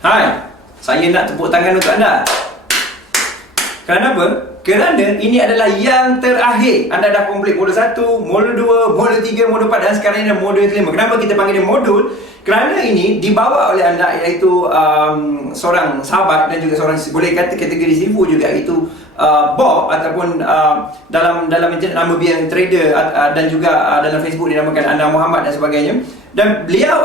Hai, saya nak tepuk tangan untuk anda. Kenapa? Kerana ini adalah yang terakhir. Anda dah komplit modul 1, modul 2, modul 3, modul 4 dan sekarang ini adalah modul 5. Kenapa kita panggil dia modul? Kerana ini dibawa oleh anda, iaitu seorang sahabat dan juga seorang, boleh kata kategori sifu juga, iaitu Bob, ataupun dalam internet nama dia trader, dan juga dalam Facebook dinamakan anda Muhammad dan sebagainya. Dan beliau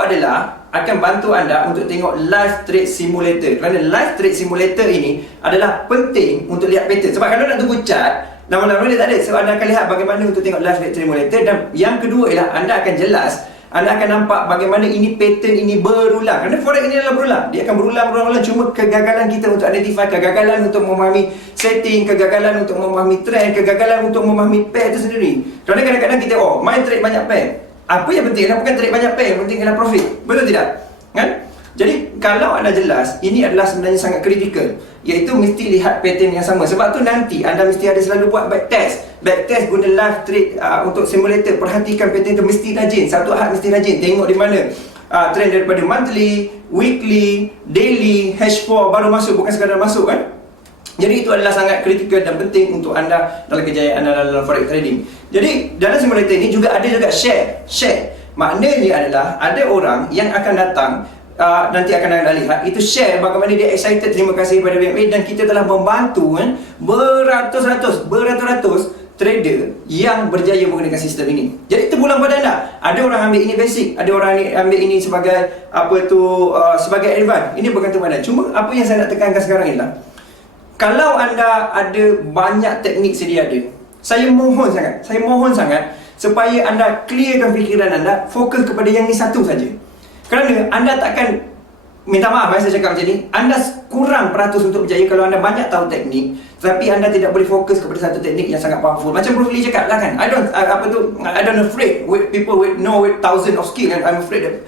akan bantu anda untuk tengok live trade simulator. Kerana live trade simulator ini adalah penting untuk lihat pattern. Sebab kalau nak tunggu chart, lama-lama dia tak ada. Sebab anda akan lihat bagaimana untuk tengok live trade simulator. Dan yang kedua ialah anda akan jelas, anda akan nampak bagaimana ini pattern ini berulang. Kerana forex ini adalah berulang. Dia akan berulang. Cuma kegagalan kita untuk identify, kegagalan untuk memahami setting, kegagalan untuk memahami trend, kegagalan untuk memahami pair itu sendiri. Kerana kadang-kadang kita main trade banyak pair. Apa yang penting adalah bukan trade banyak pair, yang penting adalah profit. Betul tidak? Kan? Jadi kalau anda jelas, ini adalah sebenarnya sangat kritikal, iaitu mesti lihat pattern yang sama. Sebab tu nanti anda mesti ada selalu buat backtest. Backtest guna live trade untuk simulator. Perhatikan pattern tu mesti rajin. Satu ahad mesti rajin. Tengok di mana trend daripada monthly, weekly, daily, H4 baru masuk, bukan sekadar masuk kan. Jadi itu adalah sangat kritikal dan penting untuk anda dalam kejayaan anda dalam forex trading. Jadi dalam simulator ini juga ada share. Maknanya adalah ada orang yang akan datang, nanti akan anda lihat, itu share bagaimana dia excited, terima kasih kepada BMA, dan kita telah membantu beratus-ratus trader yang berjaya menggunakan sistem ini. Jadi terpulang pada anda. Ada orang ambil ini basic, ada orang ambil ini sebagai sebagai advance. Ini bergantung pada. Cuma apa yang saya nak tekankan sekarang ialah, kalau anda ada banyak teknik sedia ada, saya mohon sangat supaya anda clearkan fikiran anda, fokus kepada yang ni satu saja. Kerana anda takkan, minta maaf saya cakap macam ni, anda kurang peratus untuk berjaya kalau anda banyak tahu teknik tapi anda tidak boleh fokus kepada satu teknik yang sangat powerful. Macam Bruce Lee cakap lah kan, I don't afraid with people with thousand of skill, and I'm afraid that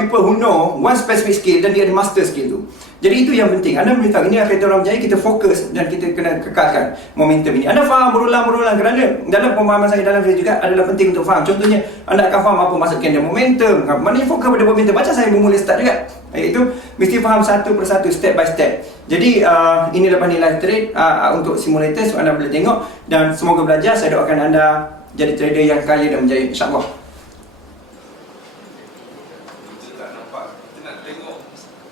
people who know one specific skill dan dia ada master skill tu. Jadi itu yang penting. Anda beritahu ini akan orang berjaya, kita fokus dan kita kena kekalkan momentum ini. Anda faham berulang kerana dalam pemahaman saya dalam video juga adalah penting untuk faham. Contohnya, anda akan faham apa maksud candle momentum. Maknanya fokus pada momentum. Macam saya bermula start juga. Itu mesti faham satu persatu, step by step. Jadi ini lepas ni live trade untuk simulator, so anda boleh tengok dan semoga belajar. Saya doakan anda jadi trader yang kaya dan berjaya, insya-Allah.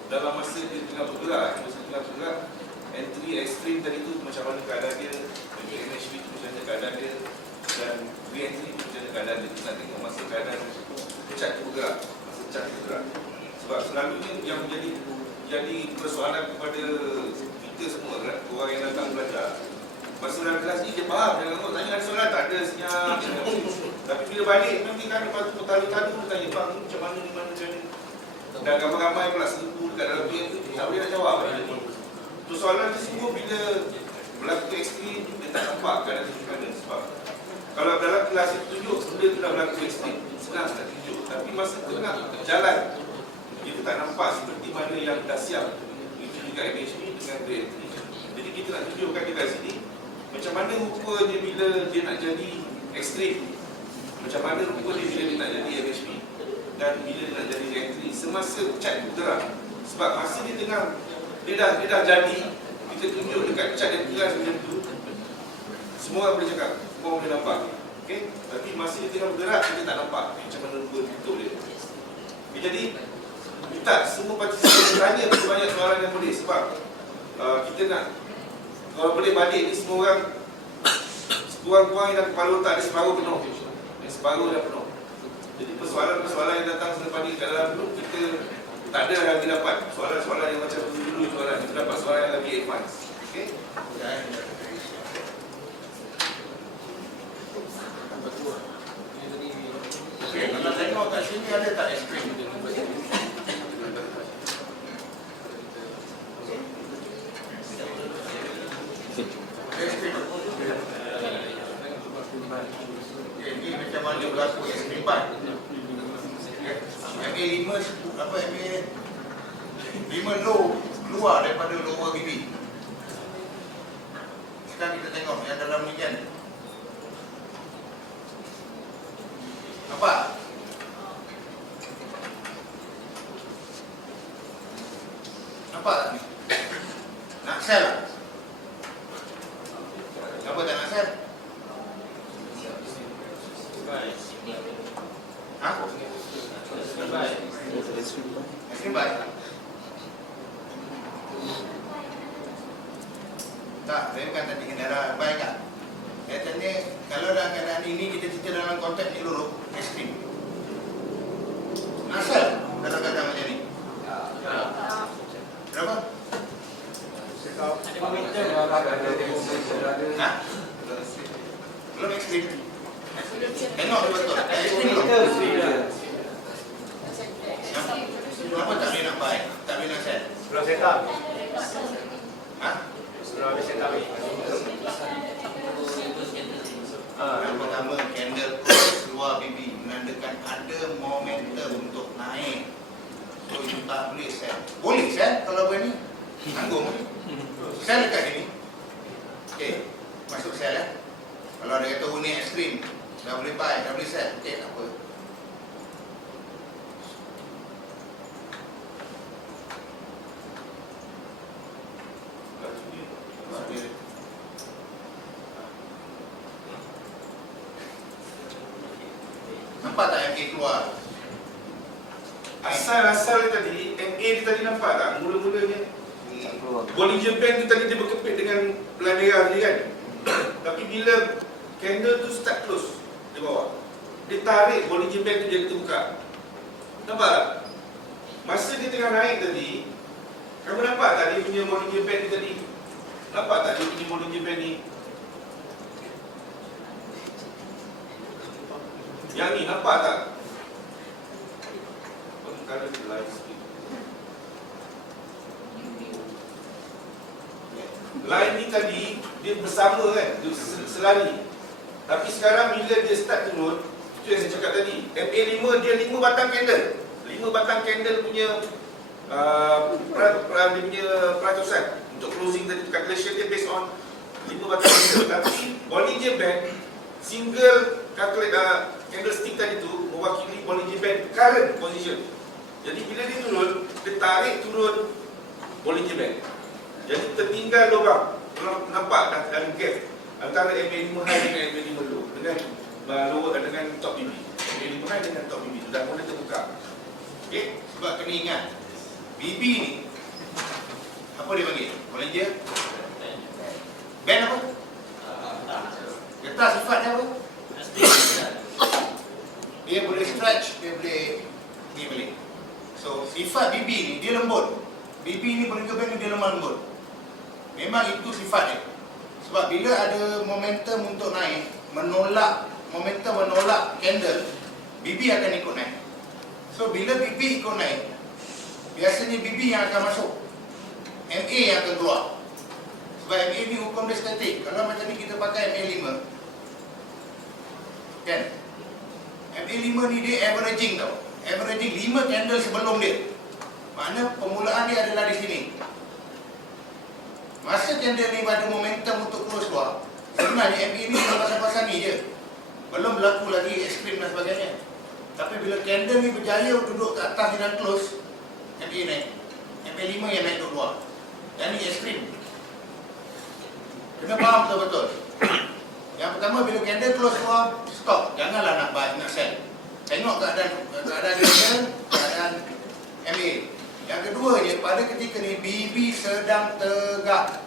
Dalam masa dia tengah bergerak, entry ekstrim tadi tu macam mana keadaan dia, MHB tu macam mana keadaan dia, dan re-entry tu macam mana keadaan dia. Kita tengok masa keadaan chart tu bergerak, sebab selalunya yang jadi persoalan kepada kita semua kan, orang yang datang belajar. Masa dalam kelas ni dia faham, jangan tengok tanya ada soalan, tak ada, senyap. Tapi bila balik nanti kan lepas tu talu-talu tanya, bang macam mana ni, macam ni. Dan ramai-ramai pula seribu dekat dalam game tu, tak boleh nak jawab. Soalan dia semua bila berlaku ekstrim, dia tak nampak keadaan tu macam mana. Sebab kalau dalam kelas itu tunjuk, benda tu dah berlaku ekstrim, senang nak tunjuk. Tapi masa tengah jalan, kita tak nampak seperti mana yang dah siap. Itu juga MHB dengan grade. Jadi kita nak tunjukkan dekat sini, macam mana rupa dia bila dia nak jadi ekstrim, macam mana rupa dia bila dia nak jadi MHB, dan bila dia nak jadi entry semasa chart bergerak. Sebab masa dia tengah dia dah jadi, kita tunjuk dekat chart dia bergerak macam tu, semua orang boleh cakap, semua orang boleh nampak. Okey, tapi masa dia tengah bergerak, kita tak nampak macam mana rupa betul dia. Jadi kita semua participant tanya banyak soalan yang boleh. Sebab kita nak, kalau boleh balik ni semua orang sekurang-kurang yang dah kepala otak dia separuh penuh, yang separuh dah penuh. Jadi persoalan-persoalan yang datang selepas ni kat dalam grup, kita tak ada lagi dapat soalan-soalan yang macam dulu soalan. Kita dapat soalan yang lebih advance. Okey? Okey, kalau tengok kat sini ada tak ekstrim? Ini macam mana berlaku ekstrim bar. MA5 MA5 low keluar daripada lower BB. Sekarang kita tengok yang dalam ni kan. Nampak? Kenapa tak nak sel? Ha? Standby? Tak, saya bukan tadi kendaraan baik tak? Saya tanya, kalau dalam keadaan ini kita cerita dalam konteks elok ekstrim. Asal dalam keadaan macam ni? Berapa? Ha? Belum ekstrim? Tengok betul. Ekstrim belum? Kenapa tak boleh nak baik? Tak boleh nak sel? Belum set up. Ha? Belum ada set up ni. Yang pertama, candle close luar bibi menandakan ada momentum untuk naik. So, you tak boleh sel. Boleh sel kalau begini? Tanggung. Sel dekat sini. Okey, masuk sel ya. Kalau ada kata ni ekstrim, dah boleh buy, dah boleh sel. Okey, tak apa. Nampak tak MA keluar? Asal tadi, MA dia tadi nampak tak? Mula-mulanya Bollinger Band tu tadi dia berkepit dengan line merah tadi kan. Tapi bila candle tu start close di bawah, dia tarik Bollinger Band tu jadi terbuka. Nampak tak? Masa dia tengah naik tadi, kamu nampak tak dia punya Bollinger Band ni tadi? Nampak tak dia punya Bollinger Band ni? Yang ni nampak tak? Kalau dia live sikit. Line ni tadi dia bersama kan, dia selari. Tapi sekarang bila dia start turun, itu yang saya cakap tadi, MA5 dia 5 batang candle. 5 batang candle punya dia punya peratusan untuk closing tadi, calculation dia based on 5 batang candle. Tapi Bollinger Band single candlestick tadi tu mewakili Bollinger Band current position. Jadi bila dia turun, dia tarik turun Bollinger Band. Jadi tertinggal lubang. Kalau nampak dah dalam gap antara MA5 high dengan MA5 low dengan lower dengan top BB. MA5 high dengan top BB tu dah mula terbuka. Okey, sebab kena ingat BB ni apa dia panggil? Bollinger Band apa? Getah sifat dia apa? Dia boleh stretch, dia boleh ni boleh. So sifat BB ni dia lembut. BB ni Bollinger Band ni dia lemah lembut. Memang itu sifat dia. Sebab bila ada momentum untuk naik, momentum menolak candle, BB akan ikut naik. So bila BB ikut naik, biasanya BB yang akan masuk, MA yang akan keluar. Sebab MA ni hukum dia statik. Kalau macam ni kita pakai MA5 kan, MA5 ni dia averaging tau. Averaging 5 candle sebelum dia. Makna permulaan dia adalah di sini. Masa candle ni ada momentum untuk close keluar, sebenarnya MA ni pasal-pasal ni je, belum berlaku lagi ekstrim dan sebagainya. Tapi bila candle ni berjaya duduk ke atas dan close, MA naik, MA5 yang naik duduk luar. Dan ni ekstrim. Kena faham betul-betul. Yang pertama, bila candle close keluar, stop. Janganlah nak buy, nak sell. Tengok keadaan candle, keadaan MA. Yang keduanya, pada ketika ni BB sedang tegak,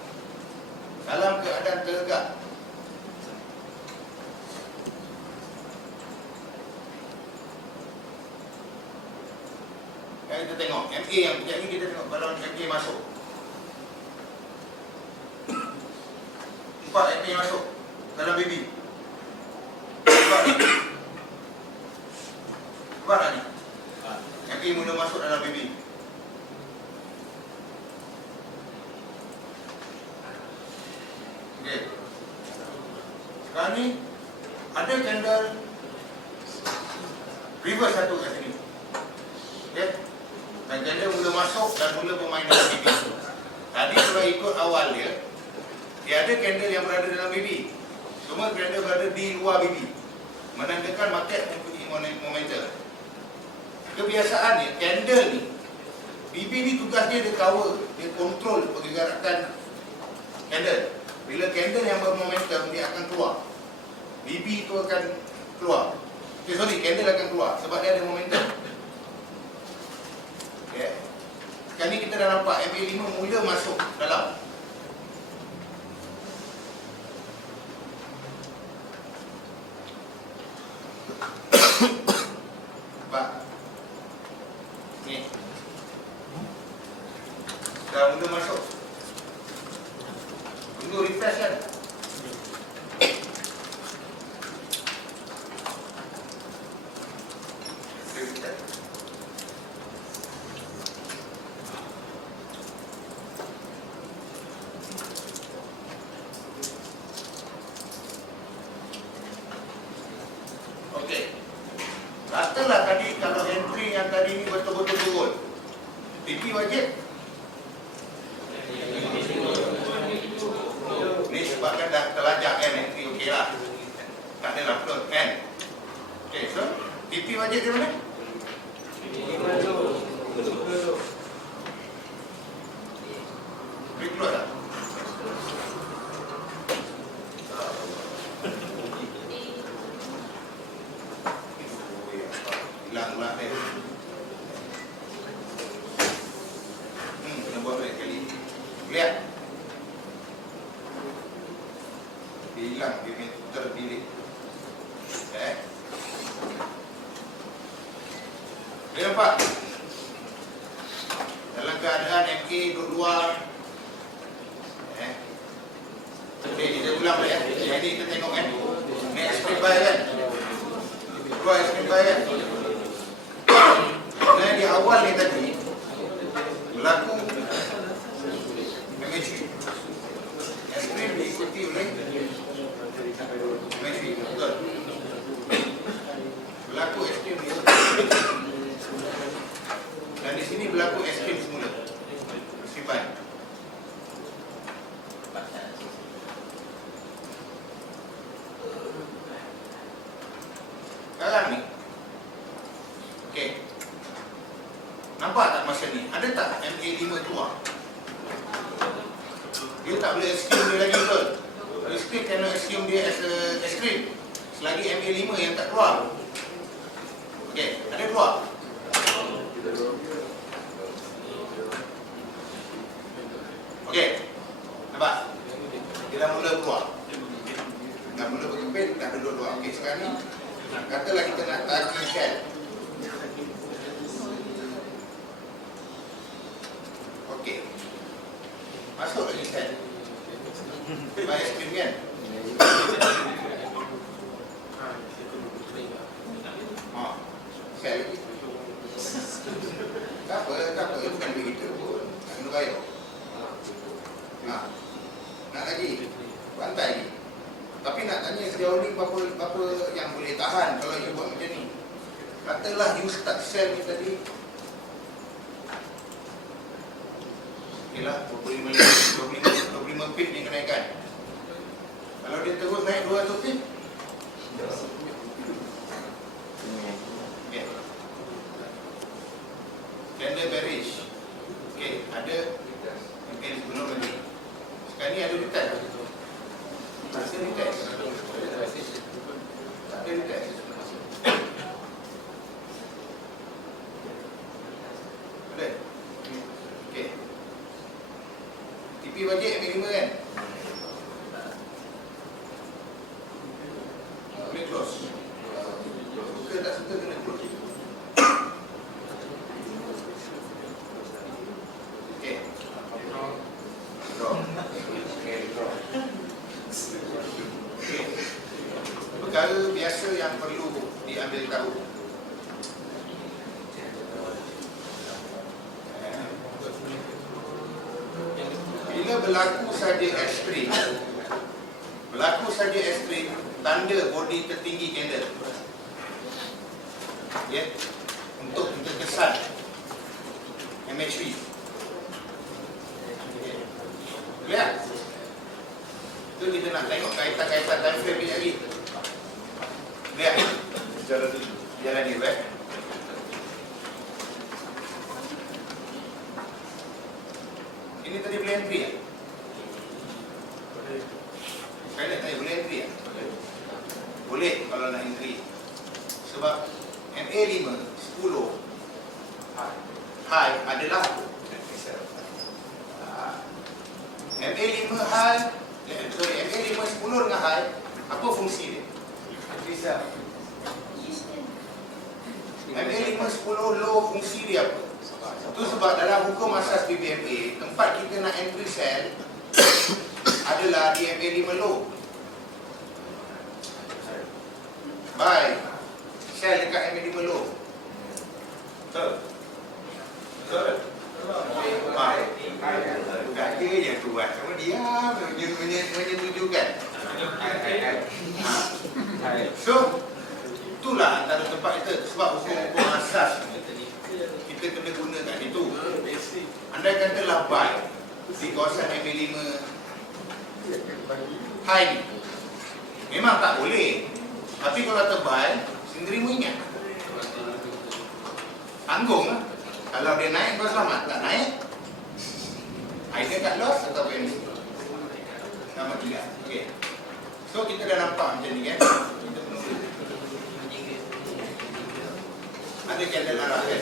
dalam keadaan tegak. Kita tengok MA yang kejap ni, kita tengok kalau MA masuk. Nampak MA masuk dalam BB. Nampak ni? Nampak tak ni? MA mula masuk dalam BB. Okey. Sekarang ni ada candle reverse satu kat sini. Okey. Dan candle mula masuk dan mula permainan BB. Tadi kalau ikut awal dia ada candle yang berada dalam BB. Semua candle berada di luar BB. Menandakan market mempunyai momentum. Kebiasaannya candle ni, BB ni tugas dia cover, dia kontrol pergerakan candle. Bila candle yang bermomentum, dia akan keluar. BB itu akan keluar. Candle akan keluar sebab dia ada momentum. Okay. Sekarang ni kita dah nampak MA5 mula masuk dalam. Nampak? Ni. Dah mula masuk. Tunggu refresh kan? Okey. Katalah tadi kalau entry yang tadi ni betul-betul turun. PP wajib. Ni sebabkan dah terlajak kan entry okey lah. Tak ada upload kan. Okey, so PP wajib di mana? Break keluar tak? Hilang pula dia. Kena buat balik kali. Lihat. Dia hilang, dia terpilih. Dia nampak? Dalam keadaan MK duduk luar. Okey, kita ulang ya. Jadi kita tengok kan. Ni extreme buy kan. Keluar extreme buy kan. Nah, di awal ni tadi berlaku MHV. Extreme diikuti oleh MHV. Betul. Berlaku extreme ni. Dan di sini berlaku extreme semula. Extreme. Sekarang ni. Okey. Nampak tak masa ni? Ada tak MA5 keluar? Dia tak boleh assume dia lagi betul. Assume cannot assume dia as a extreme selagi MA5 yang tak keluar. Okey, ada keluar? Okey. Nampak? Dia dah mula keluar. Dah mula berkepit, dah duduk luar. Okey, sekarang ni katalah kita nak tagih shell. Okey. Masuk lagi shell. Bayar screen kan? Shell lagi. Tak apa, bukan begitu pun. Tak kena bayar. Nak lagi? Pantai lagi. Tapi nak tanya sejauh ni berapa yang boleh tahan kalau you buat macam ni. Katalah you start sell ni tadi. Okeylah, 25 pip ni kenaikan. Kalau dia terus naik 200 pip. Okay. Candle bearish. Okay, ada mungkin sebelum lagi. Sekarang ni ada retest. Tak ada retest. Tak ada retest. Ada? Okay. TP wajib MA5 kan? Boleh close. Suka tak suka kena close. Okay. Draw. Okay, draw. Okay. Perkara biasa yang perlu diambil tahu. Bila berlaku saja ekstrim, tanda body tertinggi candle. Ya, untuk kesan MHV. Lihat. Itu kita nak tengok kaitan-kaitan time frame ni lagi. Lihat. Jalan ni, right? Ini tadi beli entry ya? kalau nak entry. Sebab MA5 10 high adalah MA5 high, MA5 10 dengan high, apa fungsi dia? MA5 10 low, fungsi dia apa? Itu sebab dalam hukum asas BBMA, tempat kita nak entry cell adalah di MA5 low. Baik, sel dekat MA5 low. Betul. Betul. Bukan dia yang kuat, sama dia menyetujukan. So, itulah antara tempat kita. Sebab hukum asas kita kena gunakan itu. Andai katalah baik di kawasan MA5 high ni, memang tak boleh. Tapi kalau terbaik, sendiri mu ingat, tanggung lah. Kalau dia naik, kau selamat. Tak naik, either kat loss atau penny. Sama tidak. Okay. So kita dah nampak macam ni kan. Kita penuh. Ada candle arah kan.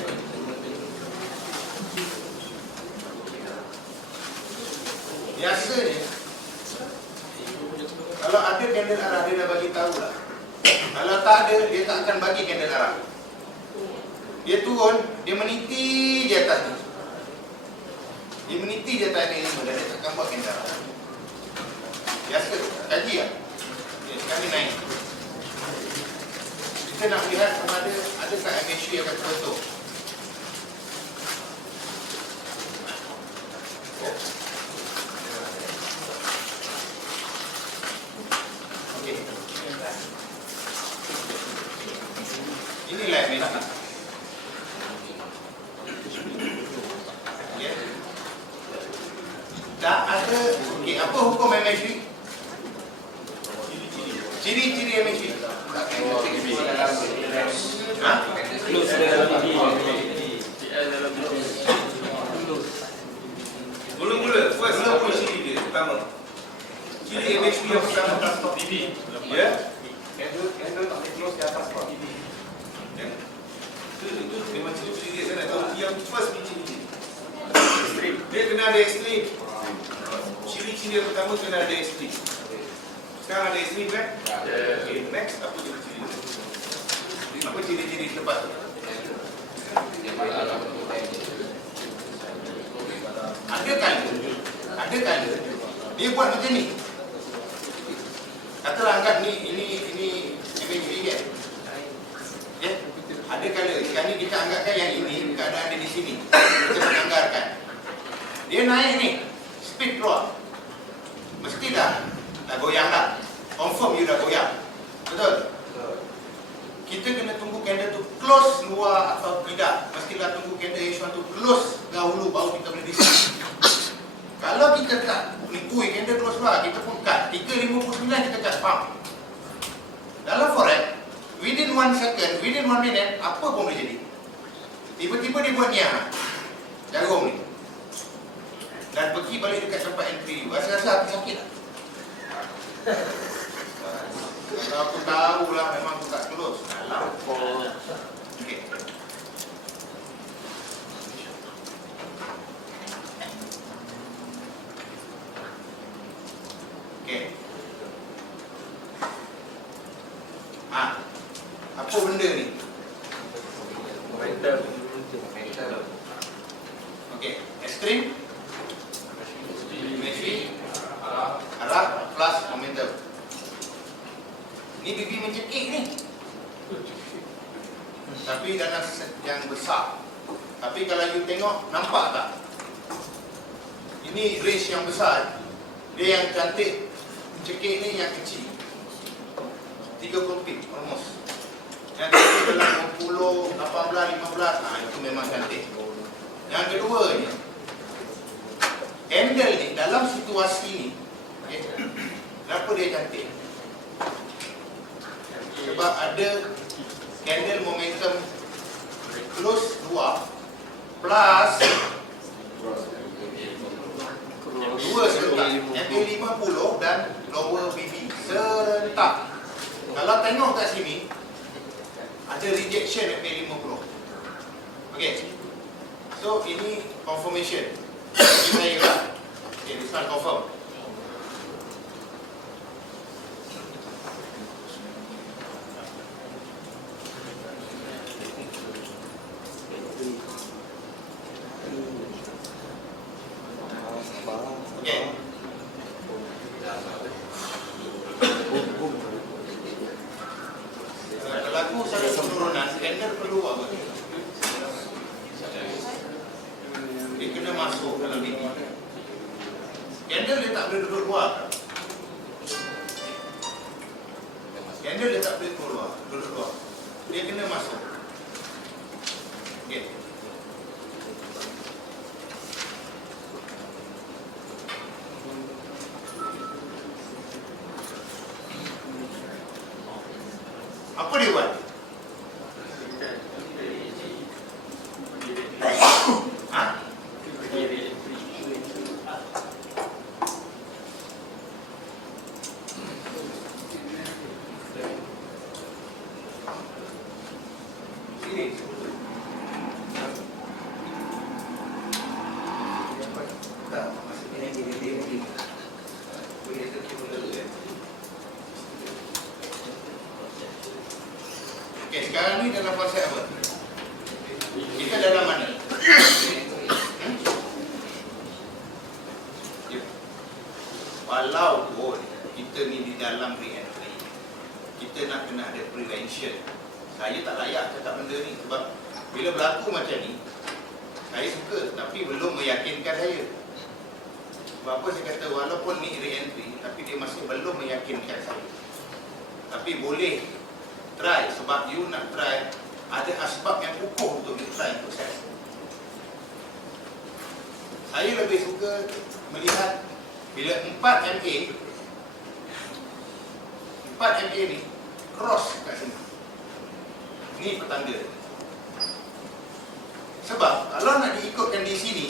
Biasanya kalau ada candle arah, dia dah bagi tahu lah. Kalau tak ada, dia tak akan bagi candle arah. Dia turun, dia meniti di atas ni. Dia meniti di atas ni, dan dia takkan buat candle arah. Biasa, kaji lah. Dia sekali naik. Kita nak lihat sama ada adakah MHC akan terbentuk. Okey. Inilah MHC. Ya. Tak ada. Okey, apa hukum MHC? Ciri-ciri MHC. Ha? Mula-mula, first apa ciri dia? Pertama, ciri MHP yang pertama ya? Candle tak boleh close di atas sebab BB. Ya. Itu memang ciri-ciri dia. Saya nak tahu yang first ciri dia. Dia kena ada ekstrim. Ciri-ciri yang pertama kena ada ekstrim. Sekarang ada ekstrim kan? Okay, next apa ciri-ciri dia? Apa ciri-ciri lepas tu? Ada kan dia buat macam ni. Katalah anggap ni ini MHP kan. Ya. Ada kala sekarang ni kita anggapkan yang ini keadaan dia di sini. Kita menganggarkan. Dia naik ni, speed keluar. Mesti dah goyang dah. Confirm you dah goyang. Betul? Kita kena tunggu candle tu close luar atau tidak. Mestilah tunggu candle H1 tu close dahulu baru kita boleh decide. Kalau kita tak nikui candle close luar, kita pun cut 3.59 kita cut pump. Dalam forex, within 1 second, within 1 minute, apa pun boleh jadi. Tiba-tiba dia buat niat jarum ni dan pergi balik dekat tempat entry. Rasa-rasa hati sakit tak? Kalau aku tahu lah memang aku tak close. Okey. Okey. Apa benda ni? Okey, ekstrim, MHP, arah plus momentum. Ni BB mencekik ni. Tapi dalam set yang besar. Tapi kalau you tengok, nampak tak? Ini range yang besar. Dia yang cantik. Mencekik ni yang kecil. 30 pip almost. Yang kecil dalam 20, 18, 15. Itu memang cantik. Yang kedua ni, candle ni dalam situasi ni, kenapa dia cantik? Sebab ada candle momentum close luar plus dua serentak, MA50 dan lower BB serentak. kalau tengok kat sini ada rejection FA50. Okey. So ini confirmation. Ini saya lah. Okay, this one confirm. Okey. Berlaku satu penurunan, tender perlu apa? Dia kena masuk dalam ini. Candle dia tak boleh duduk luar. Candle dia tak boleh duduk luar. Dia kena masuk. Okey. Apa dia buat? Ha? Sini. Tak, maksudnya ini. Boleh terkira dulu ya. Okey, sekarang ni dalam konsep apa? Kita dalam mana? Walaupun kita ni di dalam re-entry, kita nak kena ada prevention. Saya tak layak cakap benda ni sebab bila berlaku macam ni, saya suka tapi belum meyakinkan saya. Sebab apa saya kata walaupun ni re-entry tapi dia masih belum meyakinkan saya. Tapi boleh try sebab you nak try, ada asbab yang kukuh untuk you try proses. Saya lebih suka melihat bila 4 MA ni cross kat sini. Ni petanda. Sebab kalau nak diikutkan di sini,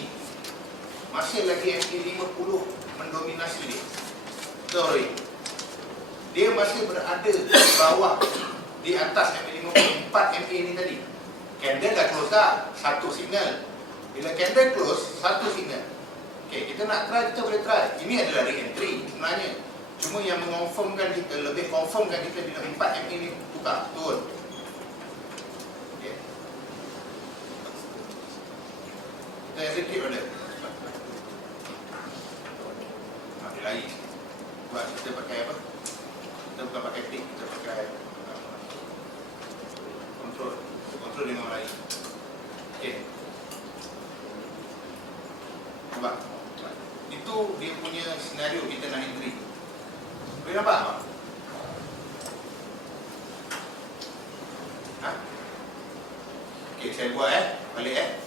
masih lagi MA50 mendominasi dia. Sorry. Dia masih berada di bawah, di atas MA50, 4 MA ni tadi. Candle dah close dah, satu signal. Bila candle close, satu signal. Okey, kita nak try, kita boleh try. Ini adalah re-entry sebenarnya. Cuma yang mengonfirmkan kita, lebih confirmkan kita bila 4 MA ni tukar, turun. Okey. Kita execute pada. Dia lain. Buat kita pakai apa? Kita bukan pakai tick, kita pakai kontrol dengan lain. Okey. Nampak? Itu dia punya senario kita nak entry. Boleh nampak tak? Ha? Okey, saya buat balik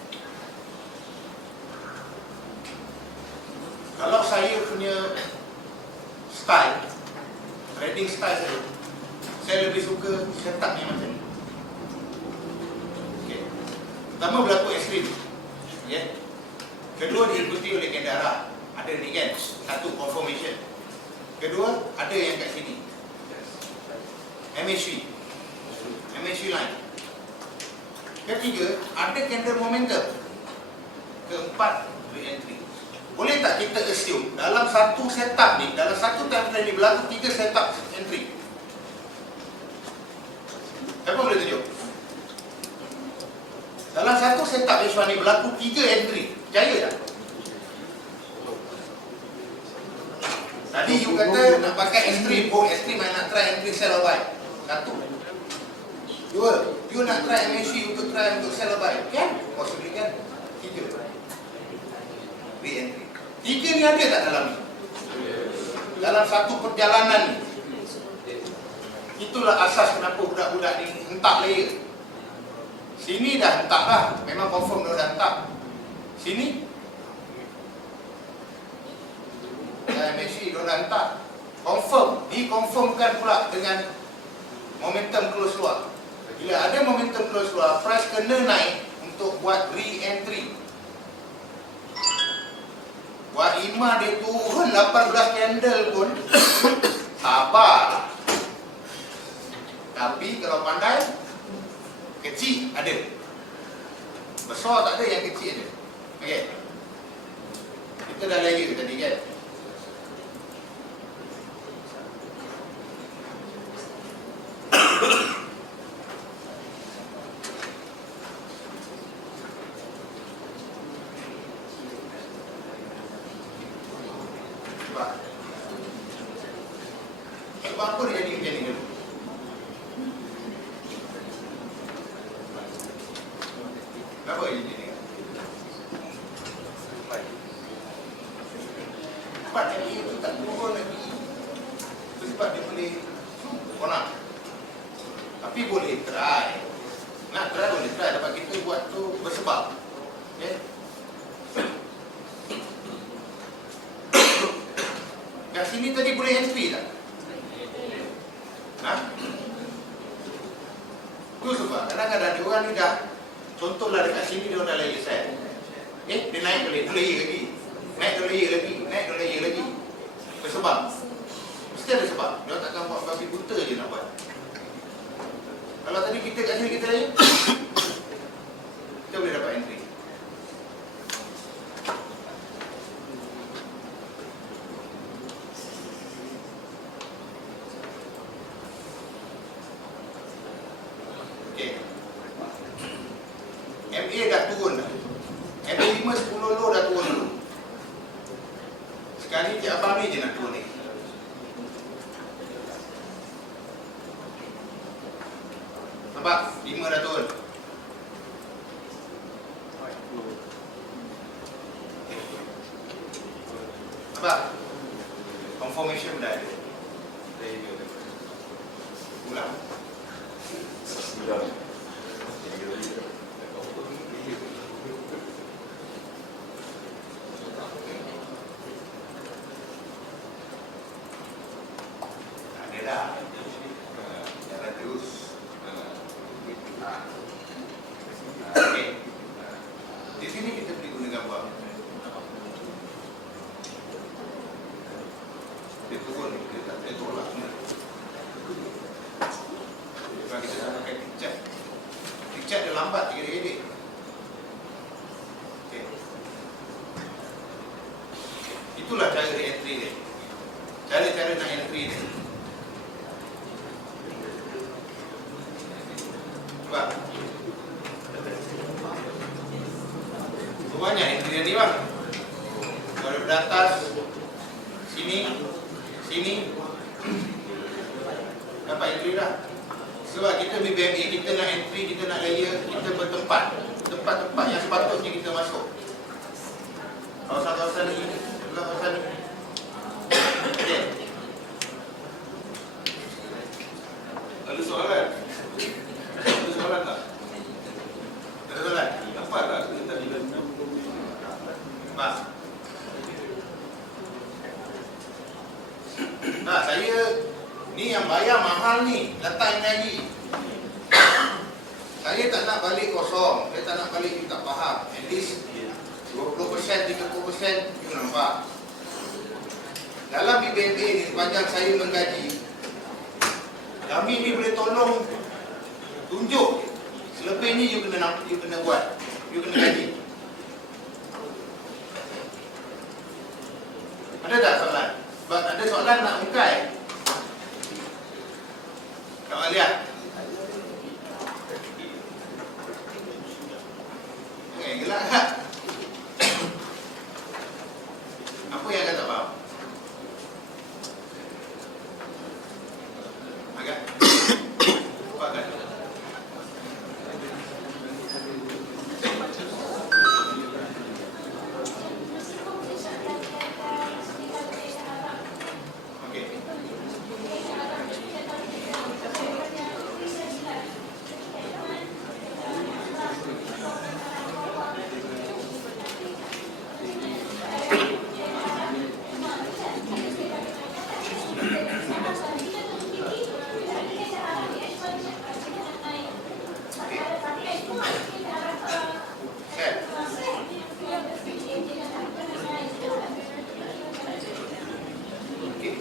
Kalau saya punya style, trading style saya lebih suka setup ni macam ni. Okey. Pertama berlaku ekstrim. Okey. Kedua diikuti oleh candle arah. Ada ni kan, satu confirmation. Kedua ada yang kat sini, MHV line. Ketiga ada candle momentum. Keempat re-entry. Boleh tak kita assume dalam satu setup ni, dalam satu time frame ni berlaku 3 setup entry? Siapa boleh tunjuk? Dalam satu setup H1 ni berlaku 3 entry. Percaya tak? Tadi you kata nak pakai extreme. Oh, extreme nak try entry sell or buy. Satu. Dua, you nak try MHV untuk try untuk sell or buy. Kan? Possibly kan? 3. Re-entry. 3 ni ada tak dalam ni? Dalam satu perjalanan ni. Itulah asas kenapa budak-budak ni hentak layer. Sini dah hentak dah. Memang confirm dah hentak. Sini MHV dah hentak. Confirm. Dikonfirmkan pula dengan momentum close luar. Bila ada momentum close luar, price kena naik untuk buat re-entry. Buat IMA dia turun 18 candle pun sabar. besar tak ada, yang kecil je. Okey. Kita dah layer tadi kan. Sebab apa dia jadi macam ni dulu? Kenapa dia jadi ni? Sebab dia itu tak turun lagi. Itu sebab dia boleh konak. Tapi boleh try. Nak try boleh try. Dapat kita buat tu bersebab. Okay? Kat sini tadi boleh entry tak? Ha? Itu sebab kadang-kadang dia orang ni dah, contohlah dekat sini dia orang dah layer set. Dia naik boleh, dia layer lagi. Naik dia layer lagi, naik dia layer lagi. Bersebab. Mesti ada sebab. Dia orang takkan buat babi buta je nak buat. Kalau tadi kita kat sini kita layer, kita boleh dapat entry. MA dah turun dah. MA 5, 10 low dah turun dulu. Sekarang ni Cik Abang ni je nak turun ni. Nampak? 5 dah turun. Nampak? Confirmation dah ada. Ulang. Jalan terus. Okey. Di sini kita boleh guna gambar. Dia turun, dia tak boleh tolak. Kalau kita nak pakai pichat. Pichat dia lambat sikit-sikit. Okey. Itulah cara entry dia. Cara-cara nak entry dia. Sebab banyak entry ni bang. Kalau dari atas sini, sini dapat entry dah. Sebab kita BBMA, kita nak entry, kita nak layer, kita bertempat. Tempat-tempat yang sepatutnya kita masuk. Kawasan-kawasan ni, kawasan ni. Okey. Ada soalan? Ada soalan tak? Ada soalan? Dapat tak kita tadi? Pak. Nah, saya ni yang bayar mahal ni, letak energi. Saya tak nak balik kosong, saya tak nak balik you tak faham. At least 20%, 30% you nampak. Dalam BBMA ni sepanjang saya menggaji, kami ni boleh tolong tunjuk. Selebihnya you kena buat, you kena gaji. Ada tak soalan? Sebab ada soalan nak mukai. Kawan lihat. Gelak tak? Apa yang kata faham? Agak? Apa agak? Okey.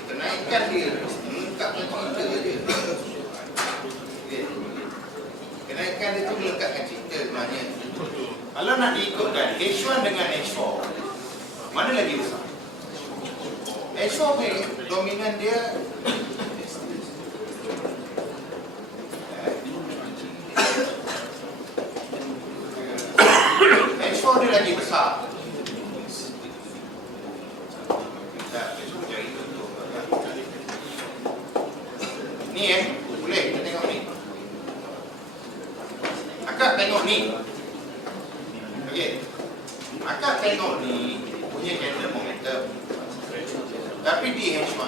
Kenaikan dia melengkapkan cerita je. Kenaikan dia tu melengkapkan cerita sebenarnya. Kalau nak diikutkan H1 dengan H4, mana lagi besar? H4 ni dominan dia H4 dia lagi besar. Ni boleh kita tengok ni. Akak tengok ni. Okey. Akak tengok ni punya candle momentum. Tapi di H1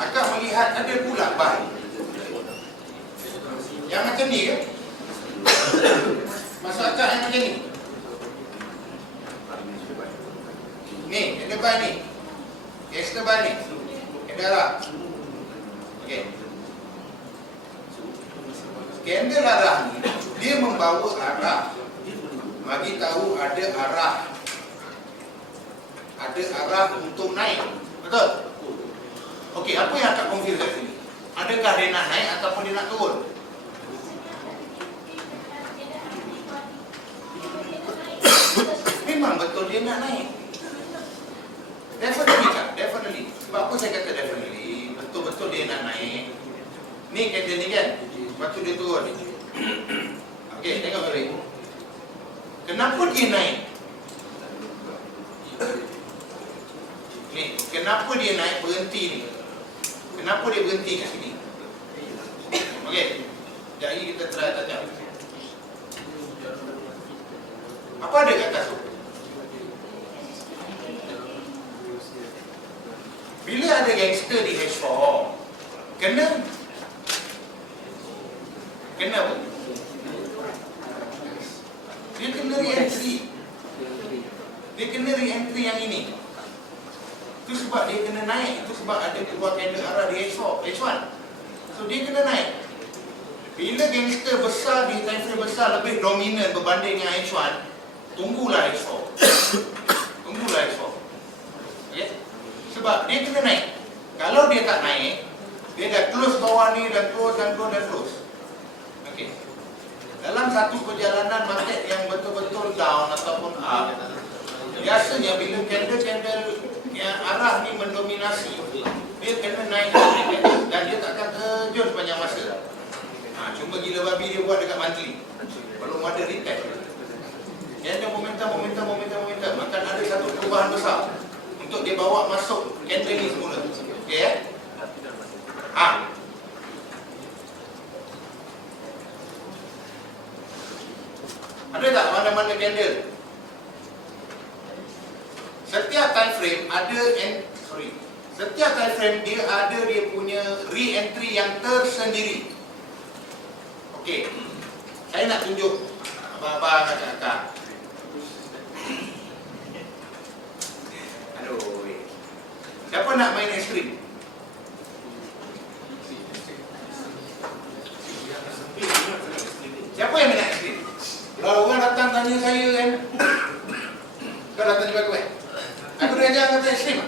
akak melihat ada pula buy. Yang macam ni ke? Masa akak yang macam ni. Ni, ada buy ni. Extra buy ni. Ada arah. Okey. Candle arah ni, dia membawa arah. Bagi tahu ada arah. Ada arah untuk naik. Betul? Okey, apa yang akak confuse kat sini? Adakah dia nak naik ataupun dia nak turun? Memang betul dia nak naik. Definitely tak? Definitely. Sebab apa saya kata definitely? Betul-betul dia nak naik. Ni candle ni kan? Lepas tu dia turun. Okey, tengok balik. Kenapa dia naik? Ni, kenapa dia naik berhenti ni? Kenapa dia berhenti kat sini? Okey. Sekejap lagi kita try tanya. Apa ada kat atas tu? Bila ada gangster di H4, kena apa? Dia kena re-entry. Dia kena re-entry yang ini. Itu sebab dia kena naik. Itu sebab ada keluar candle arah di H1. So dia kena naik. Bila gangster besar di time frame besar lebih dominan berbanding dengan H1, tunggulah H4. Tunggulah H4. Okay? Sebab dia kena naik. Kalau dia tak naik, dia dah close bawah ni, dan close, dan close, dan close. Okay. Dalam satu perjalanan market yang betul-betul down ataupun up, biasanya bila candle-candle yang arah ni mendominasi, dia kena naik dan dia takkan terjun sepanjang masa. Cuma gila babi dia buat dekat monthly. Belum ada retest. Yang ada momentum. Maka ada satu perubahan besar untuk dia bawa masuk candle ni semula. Okey Ada tak mana-mana candle? Setiap time frame ada setiap time frame dia ada dia punya re-entry yang tersendiri. Okey. Saya nak tunjuk abang-abang kakak-kakak. Aduh. Siapa nak main ekstrim? Siapa yang minat ekstrim? Kalau orang datang tanya saya kan, kau datang jumpa aku kan? Aku dah ajar kata ekstrim.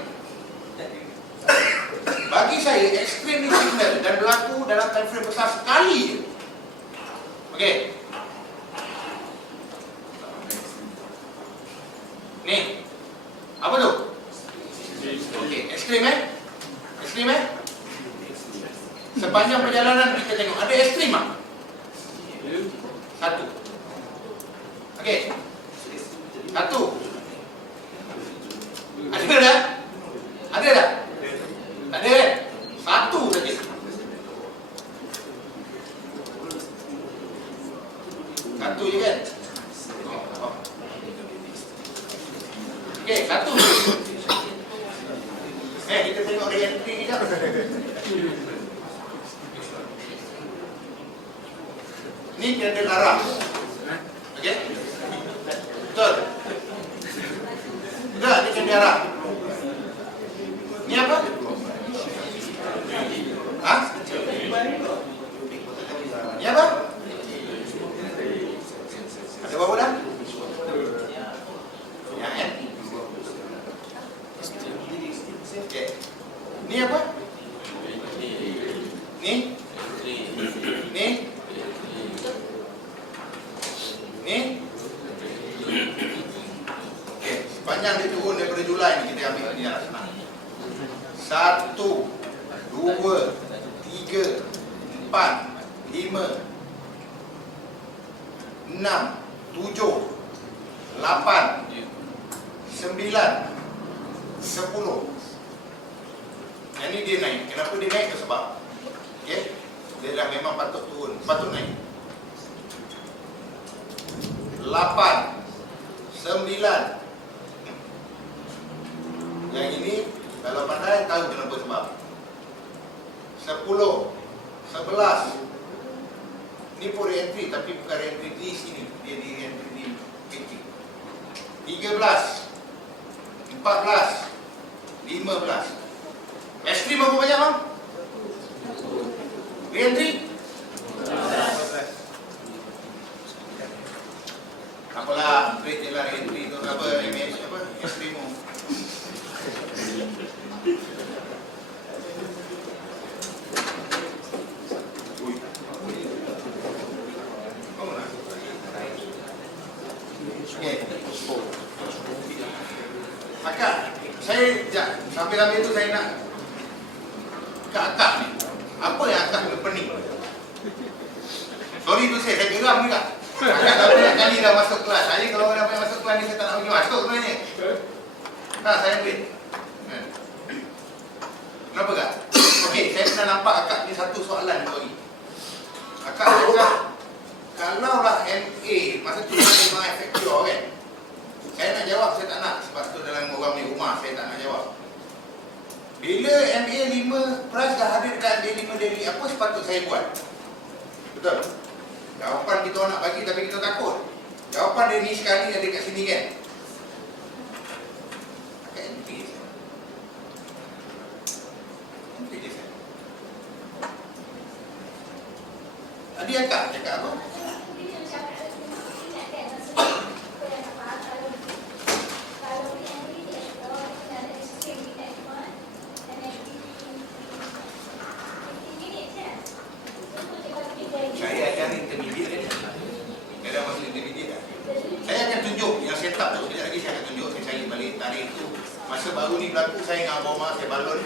Bagi saya, ekstrim ni signal dan berlaku dalam time frame besar sekali je. Okey. Ni. Apa tu? Okey, ekstrim Ekstrim Sepanjang perjalanan kita tengok, ada ekstrim tak? Satu. Okey. Satu. Ada tak? Ada tak? Tak ada kan? Satu saja. Satu je kan? Okey, satu. Kita tengok re-entry kejap. Ni candle arah. Okey? Betul. Enggak, ni candle arah. Ni apa? Ni apa? Ada berapa dah? Ya, kan? Okey. Ni apa? Ni? 1, 2, 3, 4, 5, 6, 7, 8, 9, 10. Yang ni dia naik. Kenapa dia naik? Sebab okay, dia dah memang patut turun, patut naik. 8, 9. Yang ini kalau pandai tahu kenapa sebab. 10, 11. Ni pun re-entry tapi bukan re-entry di sini. Dia di re-entry di kecil. 13, 14, 15. Extreme berapa banyak bang? Re-entry? Apalah, trade je lah re-entry tu apa, MH apa, extreme. Akak, saya sambil-sambil itu saya nak ke akak ni. Apa yang akak kena pening? Sorry tu saya geram juga. Akak dah banyak kali dah masuk kelas. Saya kalau dah banyak masuk kelas ni saya tak nak pergi masuk sebenarnya. Tak, saya ambil. Kenapa kak? Okey, saya pernah nampak akak ni satu soalan tu lagi. Akak cakap, kalaulah MA, masa tu saya memang efektif kan? Saya nak jawab, saya tak nak. Sebab tu dalam orang ni rumah, saya tak nak jawab. Bila MA 5 plus dah ada dekat MA 5 Delhi, apa sepatut saya buat? Betul? Jawapan kita orang nak bagi tapi kita takut. Jawapan dia ni sekali ada kat sini kan? Agak MP saya. MP je saya. Tadi akak cakap apa? Saya akan intermediate kan? Saya dah masuk intermediate dah. Saya akan tunjuk yang setup tu. Sekejap lagi saya akan tunjuk. Saya cari balik tarikh tu. Masa baru ni berlaku, saya dengan Abang Omar, saya balon.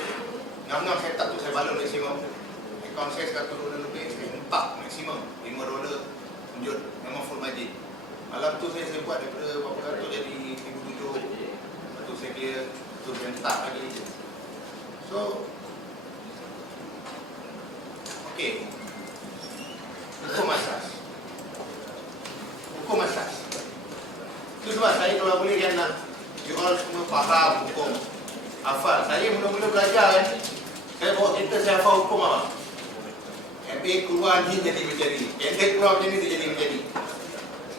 Ngam-ngam setup tu saya balon maksimum. Akaun saya $100 lebih, saya hentak maksimum. $5 tunjuk. Memang full margin. Malam tu saya buat daripada berapa ratus jadi $1,700. Lepas tu saya clear, tu saya hentak lagi. So, okay. Hukum asas. Hukum asas. Itu sebab saya kalau boleh kan nak you all semua faham hukum. Hafal. Saya mula-mula belajar kan. Saya bawa kereta saya hafal hukum apa? MA keluar ni jadi menjadi. MA keluar macam ni dia jadi menjadi.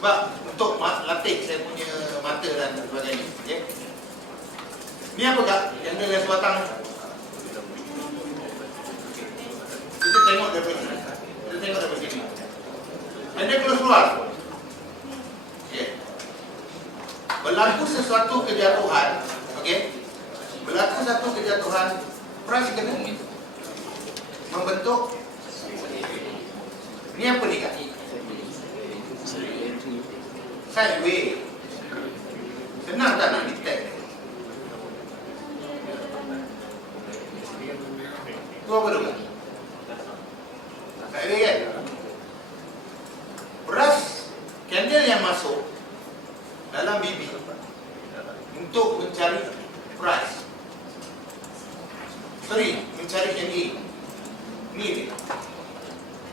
Sebab untuk latih saya punya mata dan sebagainya. Okay? Ni apa kak? Yang ada les batang. Kita tengok daripada sini. Kita tengok daripada sini. Anda keluar. Okay. Berlaku sesuatu kejatuhan. Okay. Berlaku satu kejatuhan. Price kena membentuk. Ini apa ni kak? Sideways. Senang tak nak detect? Itu apa tu kak? Sideways kan? Beras candle yang masuk dalam BB untuk mencari price. Sorry, mencari MA. Ni dia.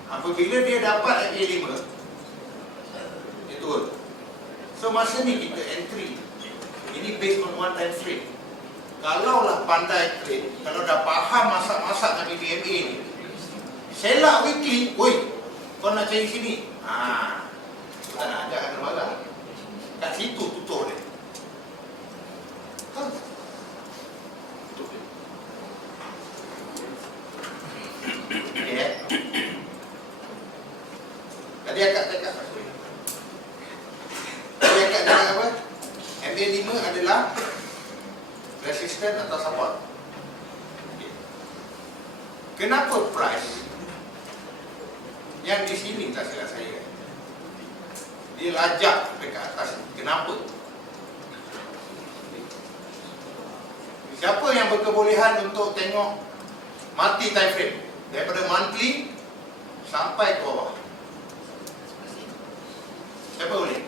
Apabila dia dapat MA 5, dia turun. So masa ni kita entry. Ini based on one time frame. Kalaulah pandai trade, kalau dah faham masak-masak dengan BBMA ni, selak weekly, oi, kau nak cari sini. Tak nak ajak akan marah. Kat situ tutup dia. Tutup dia. Okay. Tadi akak cakap Tadi akak cakap apa? MA 5 adalah resistance atau support. Okay. Kenapa price yang di sini tak silap saya dia lajak dekat atas? Kenapa? Siapa yang berkebolehan untuk tengok multi time frame daripada monthly sampai ke bawah? Siapa boleh?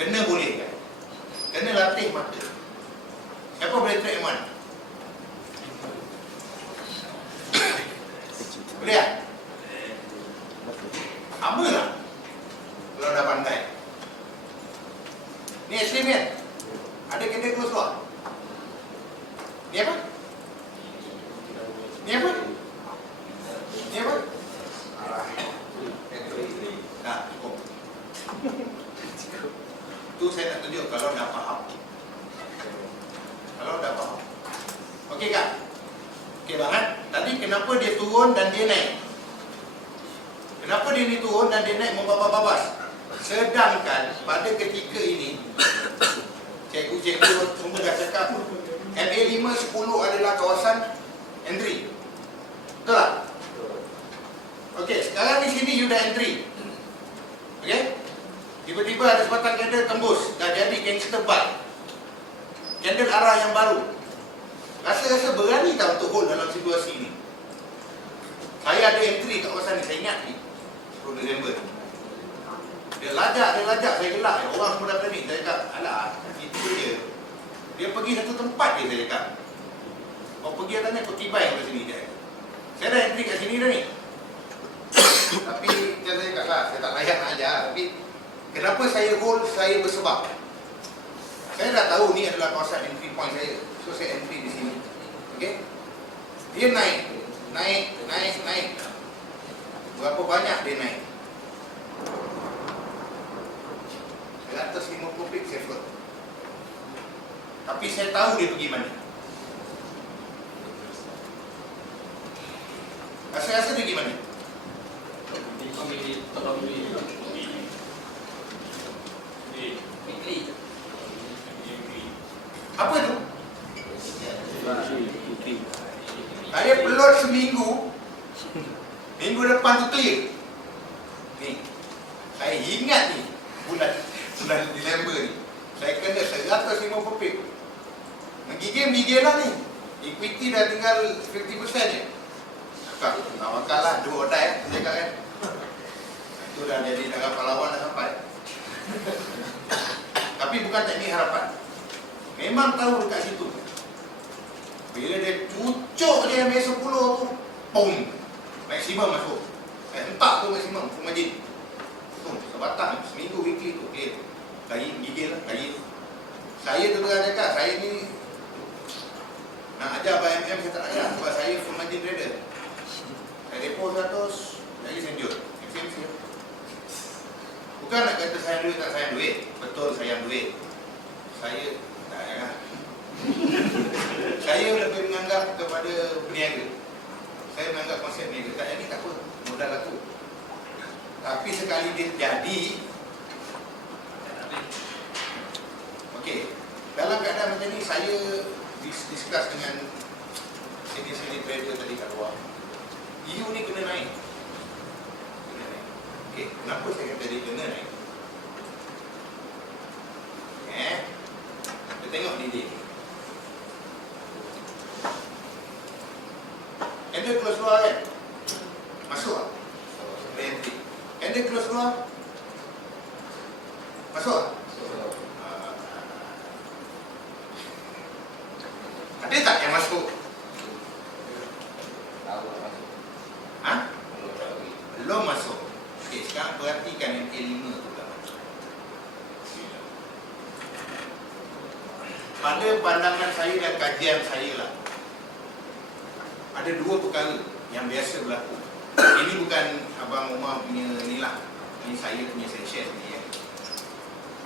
Kena boleh kan? Kena latih mata. Siapa boleh track yang mana? Boleh tak? Apa lah kalau dah pandai? Ni ekstrim kan? Ada candle close luar? Ni apa? Ni apa? Ni apa? Dah, cukup. Tu saya nak tunjuk kalau dah faham. Kalau dah faham. Okey kan? Okey banget. Tadi kenapa dia turun dan dia naik? Kenapa dia ni turun dan dia naik membabas-babas? Sedangkan pada ketika ini cikgu semua dah cakap MA5 10 adalah kawasan entry. Betul tak? Okey, sekarang di sini you dah entry. Okey? Tiba-tiba ada sebatang candle tembus, dah jadi gangster buy. Candle arah yang baru. Rasa-rasa berani tak untuk hold dalam situasi ini? Saya ada entry kat kawasan ni, saya ingat ni 10 Disember. Dia lajak, saya gelak. Orang semua dah berani. Saya cakap, alah, itu je. Dia pergi satu tempat je, saya cakap. Kau pergi tanya, kau tibai kat sini je. Saya dah entry kat sini dah ni. Tapi, saya cakap lah, saya tak layak nak ajar. Tapi, kenapa saya hold, saya bersebab. Saya dah tahu ni adalah kawasan entry point saya. So, saya entry di sini. Okey? Dia naik. Berapa banyak dia naik? 150 pip safer. Tapi saya tahu dia pergi mana. Rasa-rasa dia pergi mana? Apa tu? Saya pelot seminggu. Minggu depan tu clear. Ni, saya ingat ni bulan Disember ni, saya kena 150 pip. Menggigil lah ni. Equity dah tinggal 50% je. Cakap, tak makan lah, dua odai saya cakap kan. Itu dah jadi negara pahlawan dah sampai. Tapi bukan teknik harapan. Memang tahu dekat situ. Bila dia cucuk dia MA10 tu, pum, maksimum masuk. Saya hentak tu maksimum, full margin. Sebatang, seminggu weekly tu, okay. Gigil lah, kain. Saya tu terang cakap, saya ni nak ajar by MM, saya tak nak ajar sebab saya full margin trader. Saya depo 100, lagi senjut. Eksensif. Bukan nak kata sayang duit tak sayang duit. Betul sayang duit. Saya tak jangan. Saya lebih menganggap kepada peniaga. Saya menganggap konsep peniaga. Tak jadi tak apa, modal aku. Tapi sekali dia jadi, okey, dalam keadaan macam ni saya discuss dengan sini trader tadi kat luar. EU ni kena naik. Okey, kenapa saya kata dia kena naik? Kita tengok ni dia. Candle close luar kan? Masuk tak? Entry. Candle close luar? Masuk tak? Ada tak yang masuk? Ha? Belum masuk. Okey, sekarang perhatikan yang K5 tu lah. Pada pandangan saya dan kajian saya lah, ada dua perkara yang biasa berlaku. Ini bukan Abang Umar punya ni lah. Ini saya punya, saya share sendiri ya.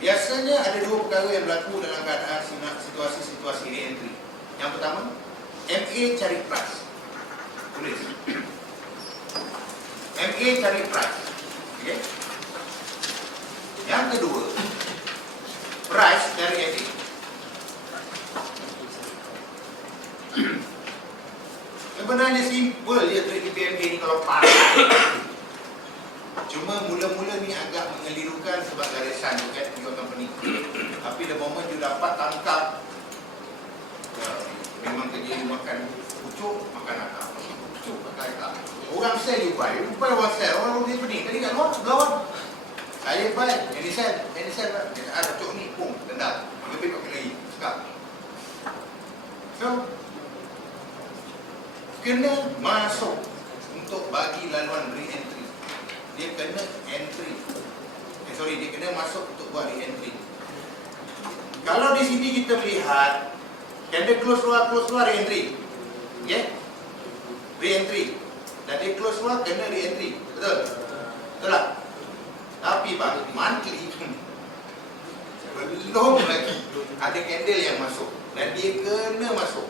Biasanya ada dua perkara yang berlaku dalam keadaan situasi-situasi re-entry. Yang pertama, MA cari price. Tulis. MA cari price. Okay. Yang kedua, price dari MA. Sebenarnya simple je trade PMA ni kalau parah. Cuma mula-mula ni agak mengelirukan sebab garisan tu kan, juga company. Tapi the moment you dapat tangkap Cuk, makan apa? Cuk, makan apa? Orang sell you buy orang sell. Orang dia pening. Tadi kat luar, lawan. Saya buy, ini sell. Dia ada cuk ni, pum, tendang. Lebih pakai lagi. Sekap. So, kena masuk untuk bagi laluan re-entry. Dia kena entry. Dia kena masuk untuk buat re-entry. Kalau di sini kita melihat candle close luar re-entry. Okay? Re-entry. Dan dia close luar kena re-entry. Betul? Betul tak? Tapi Pak, monthly belum lagi ada candle yang masuk. Dan dia kena masuk.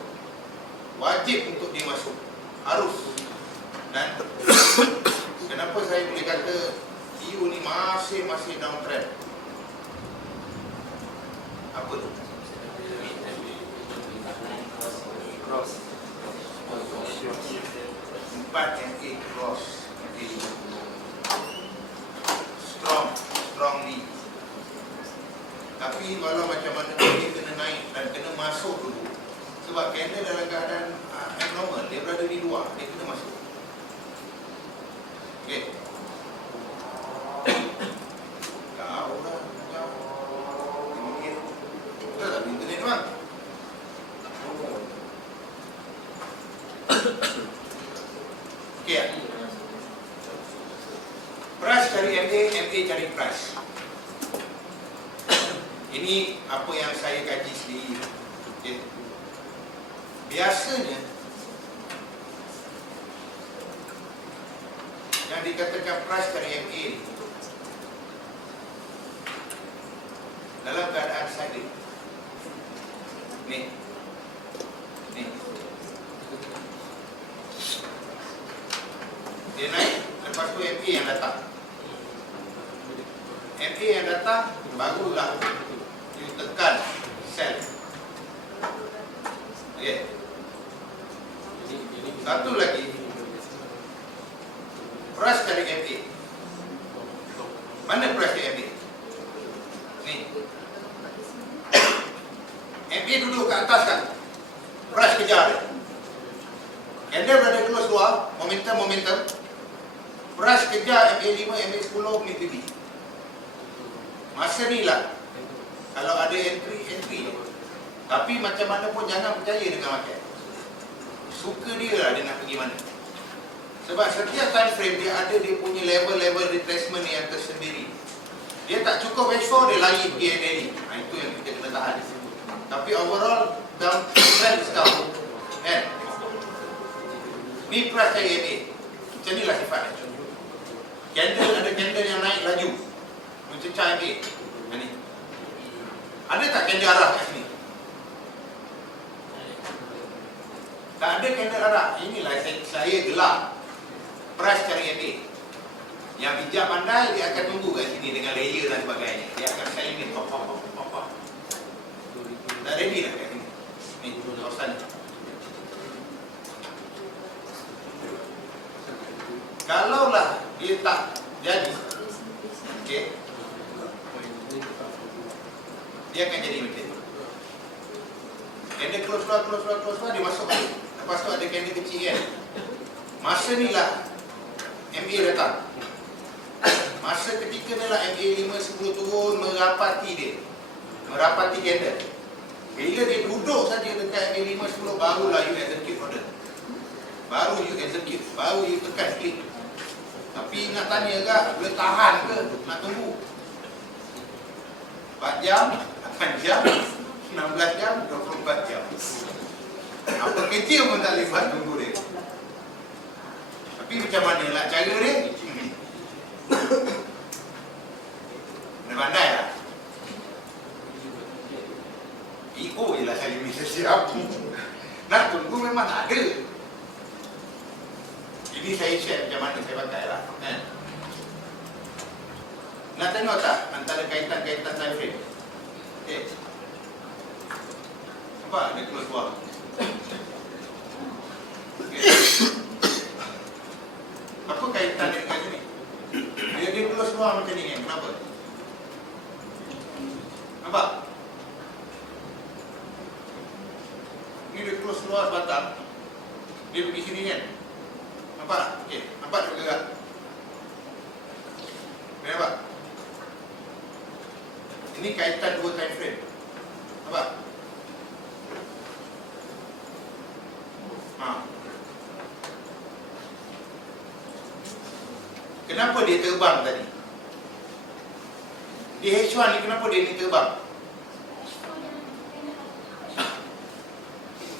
Wajib untuk dia masuk. Harus. Dan kenapa saya boleh kata EU ni masih downtrend? Apa tu? Cross. 4 MA cross. Strongly. Tapi walau macam mana dia kena naik dan kena masuk dulu. Sebab candle dalam keadaan abnormal, dia berada di luar, dia kena masuk. Okey. Kau lah, betul tak internet tu bang? Okey ya. Price cari MA cari price. Ini apa yang saya kaji sendiri. Okay. Biasanya yang dikatakan price cari MA dalam keadaan siding. Ni. Dia naik, lepas tu MA yang datang. MA yang datang, barulah you tekan sell. Okay. Satu lagi, price dari MA. Mana price dari MA? Ni. MA duduk ke atas kan? Price kejar dia. Candle berada close luar, momentum. Price kejar MA5, MA10, MACD. Masa ni lah kalau ada entry. Tapi macam mana pun jangan percaya dengan market. Suka dia lah dia nak pergi mana. Sebab setiap time frame dia ada dia punya level retracement yang tersendiri. Dia tak cukup H4 dia lari pergi daily. Itu yang kita kena tahan. Tapi overall down trend sekarang. Ni price saya MA. Macam ni lah sifatnya. Ada candle yang naik laju. Mencecah MA. Ni. Ada tak candle arah kat sini? Tak ada candle arah. Inilah saya gelar price cari MA. Yang bijak pandai dia akan tunggu kat sini dengan layer dan sebagainya. Dia akan saya ni pop. Dah ready dah kat sini. Ni kawasan. Kalaulah dia tak jadi, okey, dia akan jadi macam ni. Candle close luar, dia masuk balik. Lepas tu ada candle kecil kan. Masa ni lah MA datang. Masa ketika ni lah MA5, 10 turun merapati dia. Merapati candle. Bila dia duduk saja dekat MA5, 10 barulah you execute order. Baru you execute, baru you tekan klik. Tapi nak tanya ke, boleh tahan ke, nak tunggu 4 jam, 8 jam, 16 jam, 24 jam. Apa kecil pun tak lepas tunggu dia. Tapi macam mana lah cara dia? Dia pandai lah. IO je lah saya bisa siap. Nak tunggu memang tak ada. Ini saya share macam mana saya pakai lah. Nak tengok tak antara kaitan-kaitan time frame? Okay. Nampak dia close luar. Okay. Apa kaitan dia dengan sini? Dia close luar macam ni kan? Kenapa? Nampak? Ni dia close luar sebatang. Dia pergi sini kan. Nampak tak? Okey, nampak tak gerak? Nampak? Ini kaitan dua time frame. Nampak? Ha. Kenapa dia terbang tadi? Di H1 ni kenapa dia ni terbang?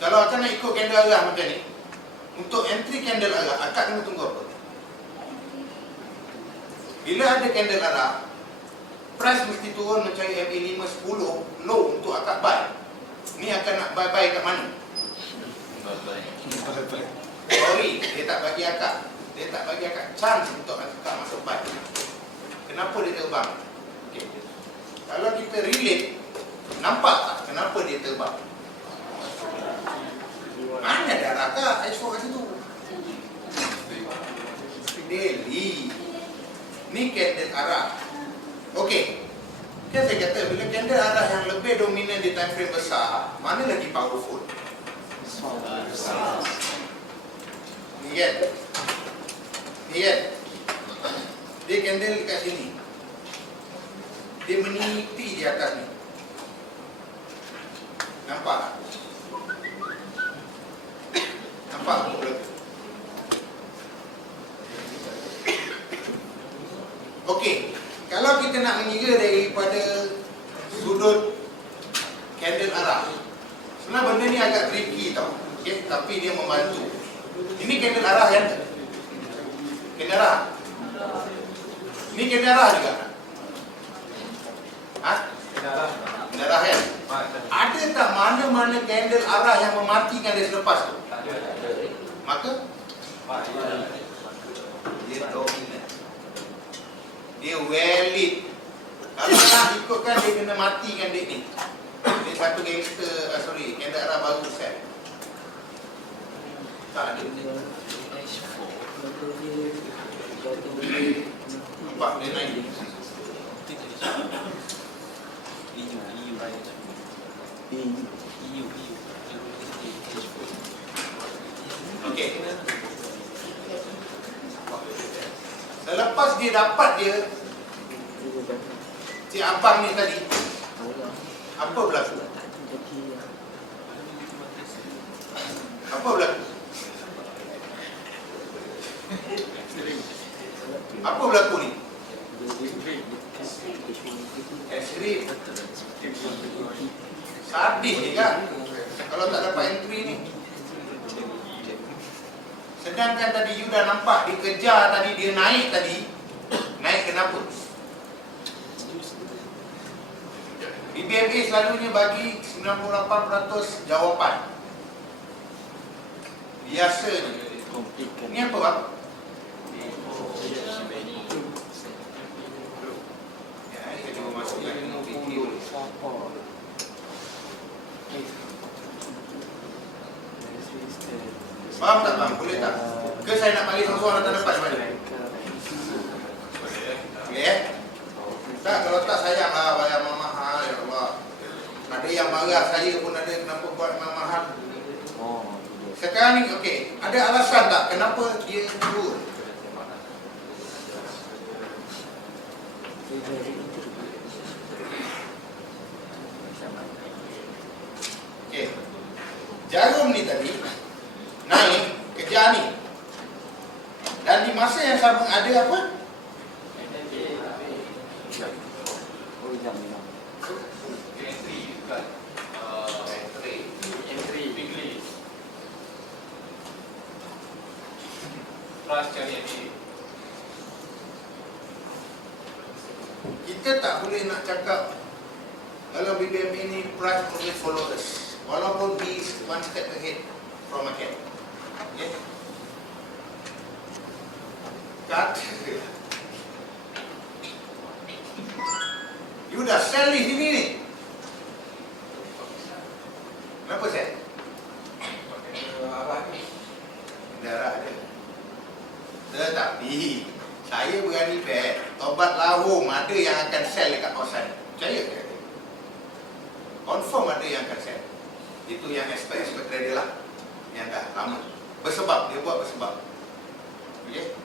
Kalau akak nak ikut candle arah macam ni, untuk entry candle arah, akak kena tunggu apa? Bila ada candle arah, price mesti turun mencari MA5 10 low untuk akak buy. Ni akan nak buy kat mana? Sorry, dia tak bagi akak. Dia tak bagi akak chance untuk akak masuk buy. Kenapa dia terbang? Okay. Kalau kita relate, nampak tak kenapa dia terbang? Mana ada arah akak? H4 kat situ. Daily. Ni candle arah. Okey. Kan saya kata bila candle arah yang lebih dominan di time frame besar, mana lagi powerful? Ni kan? Ni kan? Dia candle dekat sini. Dia meniti di atas ni. Nampak tak? Nampak apa berlaku? Okey, kalau kita nak mengira daripada sudut candle arah, sebenarnya benda ni agak tricky tau. Okey, tapi dia membantu. Ini candle arah kan? Candle arah. Ini candle arah juga. Ha? Candle arah kan? Ada tak mana-mana candle arah yang mematikan dia selepas tu? Maka dia dominan. Dia valid. Kalau nak ikutkan dia kena matikan dia ni. Dia satu gangster, candle arah baru set. Tak ada. Nampak dia naik. Okey. Selepas dia dapat dia, si abang ni tadi, apa berlaku? Apa berlaku? Apa berlaku ni? Esrip. Sadis ni kan? Kalau tak dapat entry ni. Sedangkan tadi you dah nampak dikejar tadi, dia naik tadi. Naik kenapa? BBMA selalunya bagi 98% jawapan. Biasanya. Ni apa bang? Ya, ini kita masukkan video. Faham tak bang? Boleh tak? Ke saya nak panggil seorang datang depan macam mana? Boleh tak? Kalau tak sayang lah bayar mahal. Ya Allah. Ada yang marah saya pun ada, kenapa buat mahal. Sekarang ni okey, ada alasan tak kenapa dia turun? Okey. Jarum ni tadi naik kejar ni. Dan di masa yang sama ada apa? Kita tak boleh nak cakap dalam BBM ini price always follow us, walaupun we is one step ahead from market. Okay? Cut. You dah sell di sini ni. Kenapa sell? Darah ada. Tetapi saya berani bet Tobat Lahum ada yang akan sell dekat kawasan. Percaya ke? Confirm ada yang akan sell. Itu yang expert trader lah, yang dah lama. Bersebab, dia buat bersebab. Okey.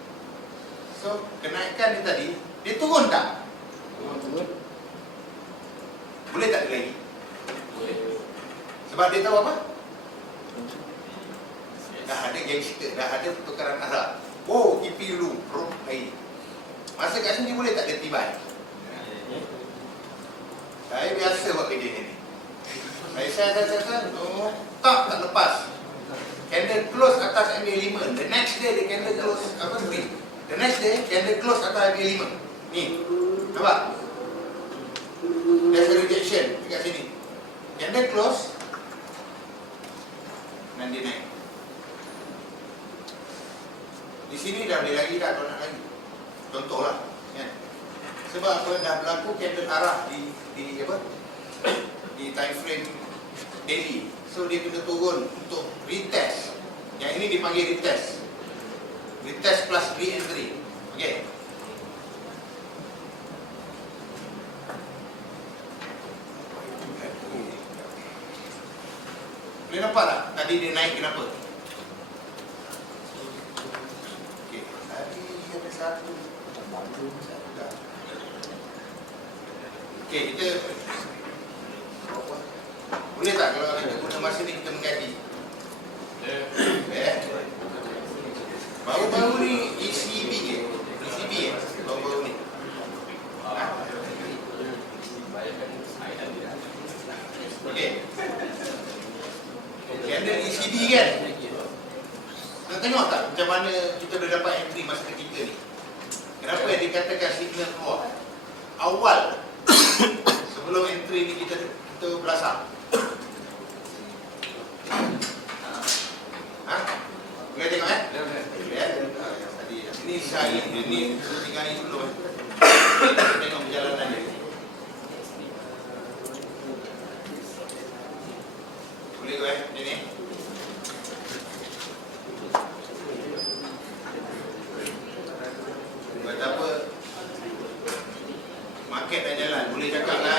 So, kenaikan dia tadi, dia turun tak? Boleh tak dia lagi? Sebab dia tahu apa? Dah ada gangster, dah ada pertukaran arah. Oh, TP dulu, bro, air. Masa kat sini boleh tak dia tibai? Saya biasa buat kerja ni. Saya oh, tak lepas. Candle close atas MA5. The next day dia candle close apa ni? The next day candle close atas MA5. Ni. Nampak? There's a rejection dekat sini. Candle close dan dia naik. Di sini dah boleh lagi dah kalau nak lagi. Contohlah, kan? Sebab apa dah berlaku candle arah di apa? Di time frame daily. So dia kena turun untuk retest. Yang ini dipanggil retest. Retest plus re-entry. Okey. Boleh nampak tak? Tadi dia naik kenapa? Okey. Tadi ada satu. Okey, kita boleh tak kalau kita guna masa ni kita mengkaji? Baru-baru ni ECB ke? ECB baru-baru ni. Okey. Candle ECB kan? Nak tengok tak macam mana kita boleh dapat entry masa ketika ni? Kenapa yang dikatakan signal keluar? Awal sebelum entry ni kita belasah. Boleh tengok tadi ini saya ini 2-3 hari sebelum kita tengok perjalanan dia. Boleh ke ni? Buat apa? Market dah jalan, boleh cakap lah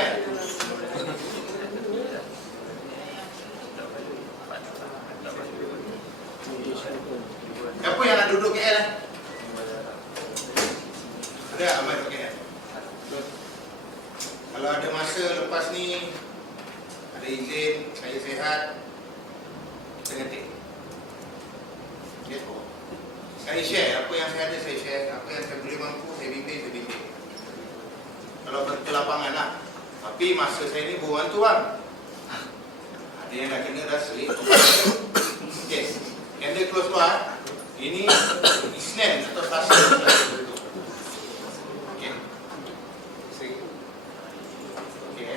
Siapa yang nak duduk KL? Ada Ahmad duduk KL? Kalau ada masa lepas ni, ada izin, saya sihat, kita ngetik. Okay. Saya share, apa yang saya ada saya share, apa yang saya boleh mampu, saya bimbing. Kalau berkelapangan lah. Tapi masa saya ni berwantu bang. Ada yang dah kena dah selit. Okay. Candle close luar. Ini Isnin atau Selasa. Okey. Okey.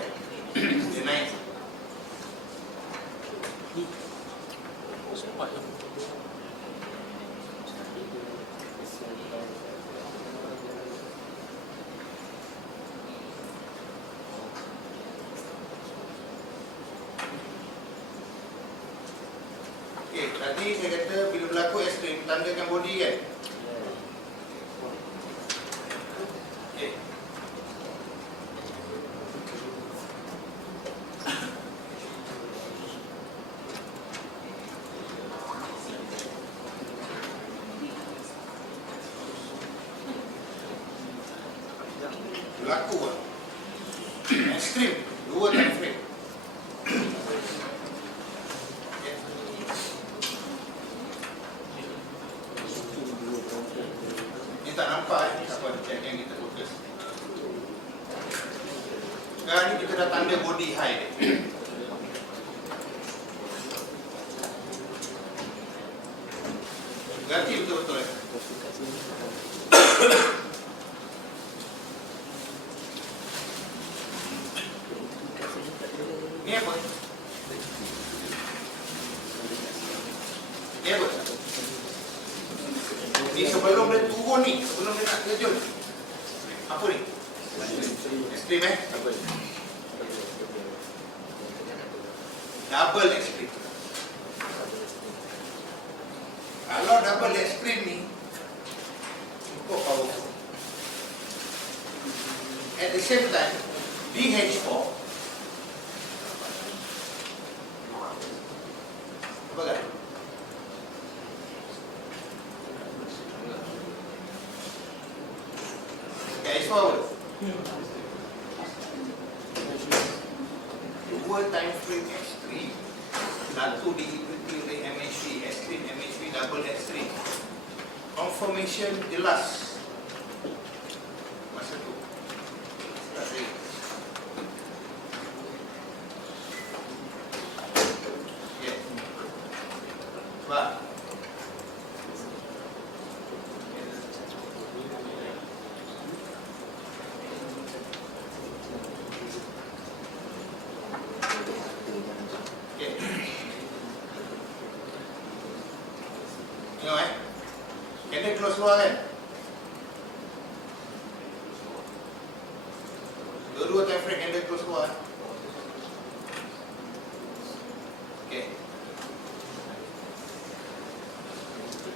Dia naik. Okey, tadi saya kata bila berlaku ekstrim tandakan body kan. Okey. Berlaku kan. Ekstrim, dua time frame. Tak nampak tak apa yang kita fokus. Sekarang ni kita dah tanda body high dia. Ganti betul-betul Ni apa? Ni apa? Ni sebelum dia turun ni, sebelum dia nak terjun. Apa ni? Ekstrim Double ekstrim. Kalau double ekstrim ni cukup powerful. At the same time, BH4 apa kan? H4 apa? Dua time frame H3 satu diikuti oleh MHV, S3, MHV, double S3. Confirmation jelas masa tu. Tak saya. Ya. Sebab okay. Tengok candle close luar kan? Dua-dua time frame candle close luar. Okay.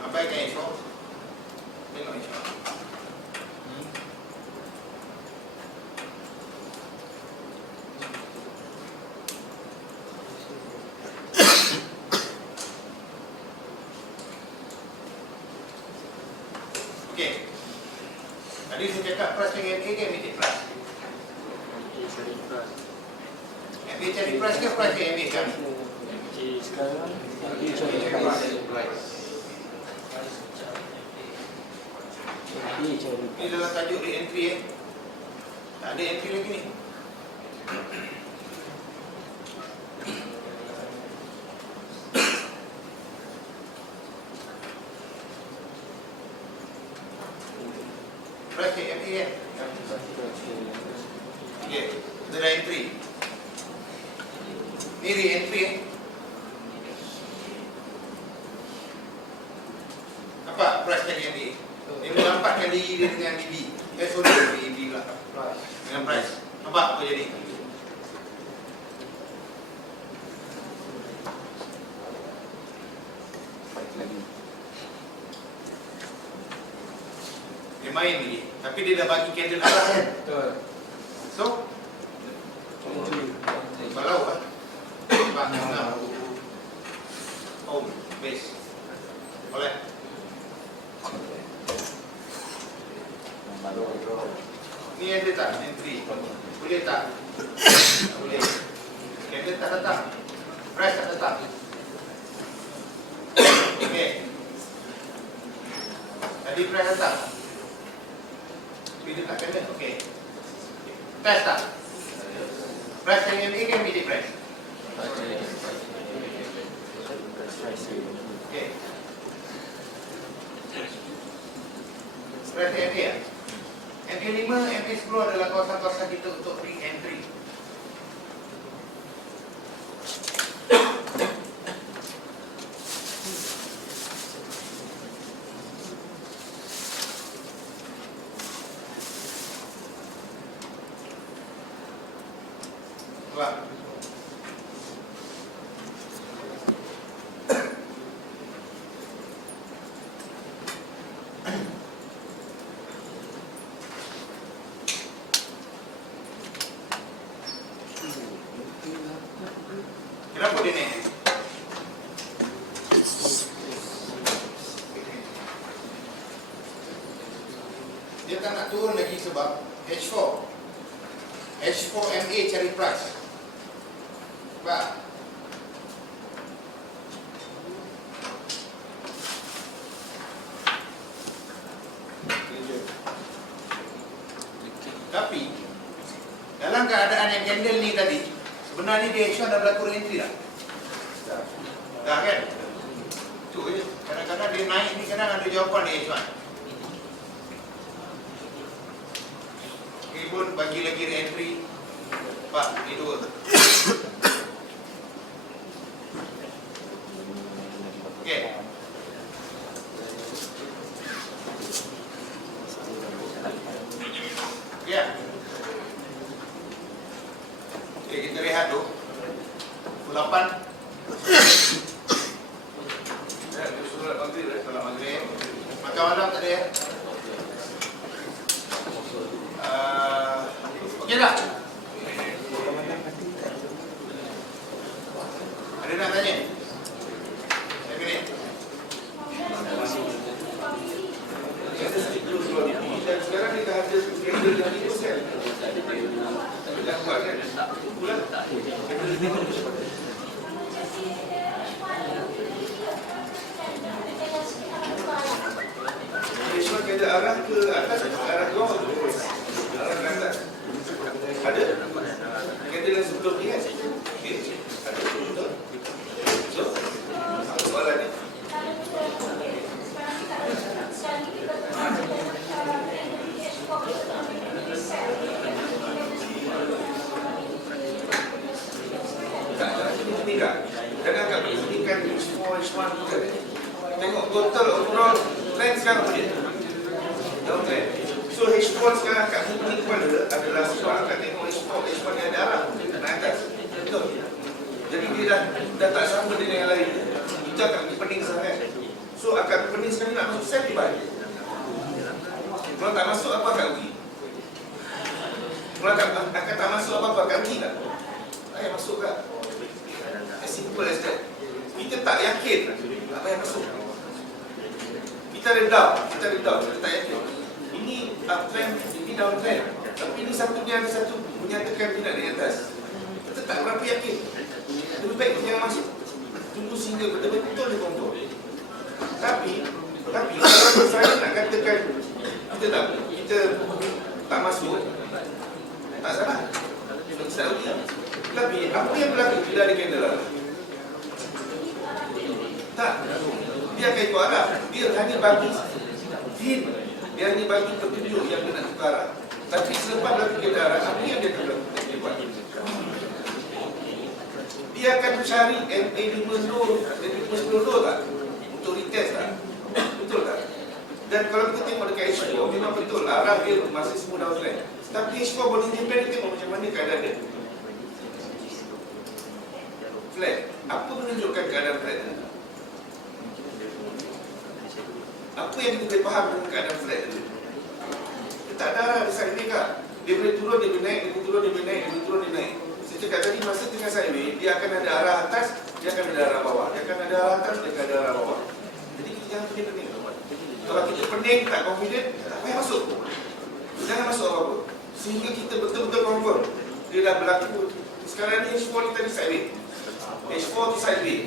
Abaikan insya. Tengok insya. Okey. Tadi saya cakap price dengan MA ke MA price? MA cari price ke price dengan MA cari? Sekarang Ini dalam tajuk di entry tak ada entry lagi ni. Price MA kan? Okey, kita dah entry. Ni re-entry apa price tag MA? Dia melampat kali dia dengan BB. Sorry, BB pula. Dengan price. Nampak apa jadi? Dia main lagi. Tapi dia dah bagi candle arah kan? betul. So, balau lah. Nampak? Nampak? Oh, base. Boleh? Ni ada tak entry? Boleh tak? Tak boleh. Candle tak datang. Price tak datang. Okey. Tadi price datang. Bila tak candle? Okey. Test tak? Price yang MA kan midi price? Okey. Price yang MA ya? MA5, MA10 adalah kawasan-kawasan kita untuk re-entry. Sebab kenapa dia naik? Dia tak nak turun lagi sebab H4MA cari price. Sebab tapi dalam keadaan yang candle ni tadi, sebenarnya dia H1 dah berlaku entry dah. Dah kan? Tu je. Kadang-kadang dia naik ni kadang ada jawapan di H1. Ini pun bagi lagi re-entry. Pak, ni dua. Okey. Ya. Okey, kita rehat dulu. Pukul 8. Ya, dia solat maghrib dah. Solat maghrib. Makan malam tak ada ya? Okey dah. Ada nak tanya? Saya pilih. Dan sekarang kita ada candle yang H1 bukan. Tengok total overall trend sekarang dia. Downtrend. So H4 sekarang kat tinggi kepala adalah sebab akan tengok H4 dia ada arah naik atas. Betul. Jadi dia dah tak sama dengan yang lain. Itu akan pening sangat. So akan pening sekali nak masuk sell buy. Kalau tak masuk apa akan rugi? Kalau akan tak masuk apa akan rugi tak? Ayah masuk tak? As simple as that. Kita tak yakin apa yang masuk. Kita redam, kita tak yakin. Ini uptrend, ini downtrend. Tapi ini satunya ada satu menyatakan tidak di atas. Kita tak berapa yakin. Lebih baik kita jangan masuk. Tunggu sehingga betul-betul dia kontrol. Tapi kalau saya nak katakan kita tak masuk, tak salah. Tak rugi. Tapi apa yang berlaku bila ada candle? Tak. Dia akan ikut arah. Dia hanya bagi hint. Dia hanya bagi petunjuk yang dia nak tukar arah. Tapi selepas berlaku candle arah, apa yang dia akan lakukan? Dia buat. Dia akan mencari MA50 tak? Untuk retest tak? Betul tak? Dan kalau kita tengok dekat H4, memang betul arah dia masih semua downtrend. Tapi H4 boleh independent, tengok macam mana keadaan dia. Flat. Apa menunjukkan keadaan flat tadi? Apa yang kita boleh faham dengan keadaan flat tadi? Dia tak ada arah di sideway kah? Dia boleh turun, dia boleh naik, dia boleh turun, dia boleh naik, dia boleh turun, dia naik. Saya cakap tadi masa tengah sideway, dia akan ada arah atas, dia akan ada arah bawah. Dia akan ada arah atas, dia akan ada arah bawah. Jadi kita jangan pening-pening. Kalau kita pening, tak confident, tak payah masuk. Jangan masuk apa-apa. Sehingga kita betul-betul confirm dia dah berlaku. Sekarang ni H4 kita di sideway, H4 di sideway.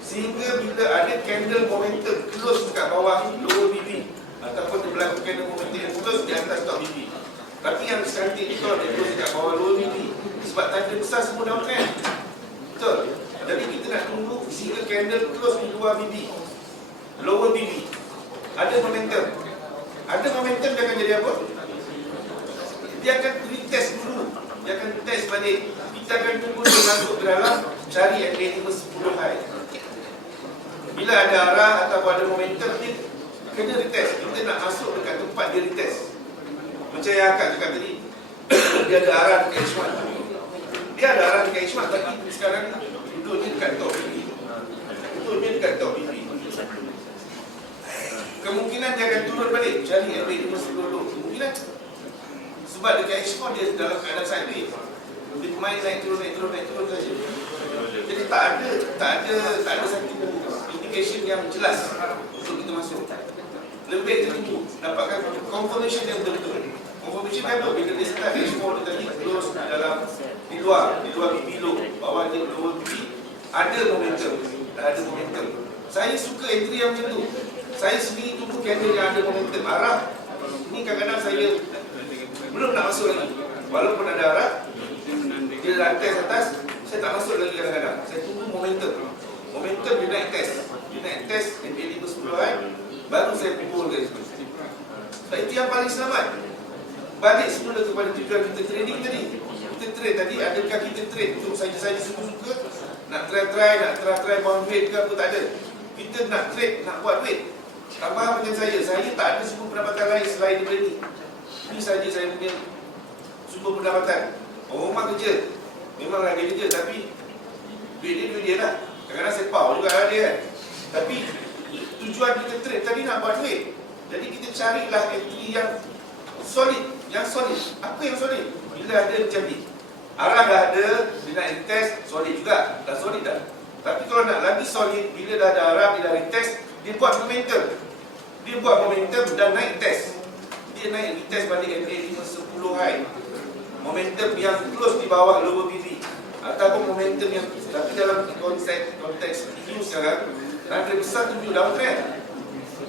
Sehingga bila ada candle momentum close dekat bawah lower BB, ataupun dia berlaku candle momentum yang close di atas top BB. Tapi yang sekantik itu dia close dekat bawah lower BB. Sebab tanda besar semua downtrend. Betul. Jadi kita nak tunggu sehingga candle close di luar BB, lower BB. Ada momentum. Ada momentum dia akan jadi apa? Dia akan retest dulu. Dia akan test balik. Kita akan tunggu dia masuk ke dalam, cari MA50 high. Bila ada arah atau ada momentum, dia kena retest. Kita nak masuk dekat tempat dia retest. Macam yang akak cakap tadi, dia ada arah dekat H1. Dia ada arah dekat H1, tapi sekarang duduknya dekat top BB. Duduknya dekat top BB. Kemungkinan dia akan turun balik, cari MA50 dulu. Kemungkinan. Sebab dekat H4 dia dalam keadaan sideway. Dia main naik turun saja. Jadi tak ada satu indication yang jelas untuk kita masuk. Lebih baik kita tunggu, dapatkan confirmation yang betul-betul. Confirmation kan tu bila dia start H4 dia tadi close di luar BB low, bawah dia lower BB, ada momentum. Saya suka entry yang macam tu. Saya sendiri tunggu candle yang ada momentum arah. Ini kadang-kadang saya belum nak masuk lagi. Walaupun ada arah, dia dah test atas, saya tak masuk lagi kadang-kadang. Saya tunggu momentum. Momentum dia naik test. Dia naik test MA50 high, baru saya pukul ke situ. Sebab itu yang paling selamat. Balik semula kepada tujuan kita trading tadi. Kita trade tadi, adakah kita trade untuk saja-saja suka-suka? Nak try bond rate ke apa, tak ada. Kita nak trade, nak buat duit. Tambah macam saya tak ada sumber pendapatan lain selain daripada ni. Ini saja saya punya sumber pendapatan. Rumah kerja, memanglah dia kerja, tapi duit dia lah. Kadang-kadang saya power juga lah dia kan. Tapi tujuan kita trade tadi nak buat duit. Jadi kita carilah entry yang solid. Apa yang solid? Bila ada macam ni, arah dah ada, dia nak retest, solid juga. Dah solid dah. Tapi kalau nak lagi solid, bila dah ada arah, bila dah retest, dia buat momentum. Dan naik test. Dia naik retest balik MA50 high. Momentum yang close di bawah lower BB. Ataupun momentum yang, tapi dalam konteks itu sekarang, tanda besar tunjuk downtrend.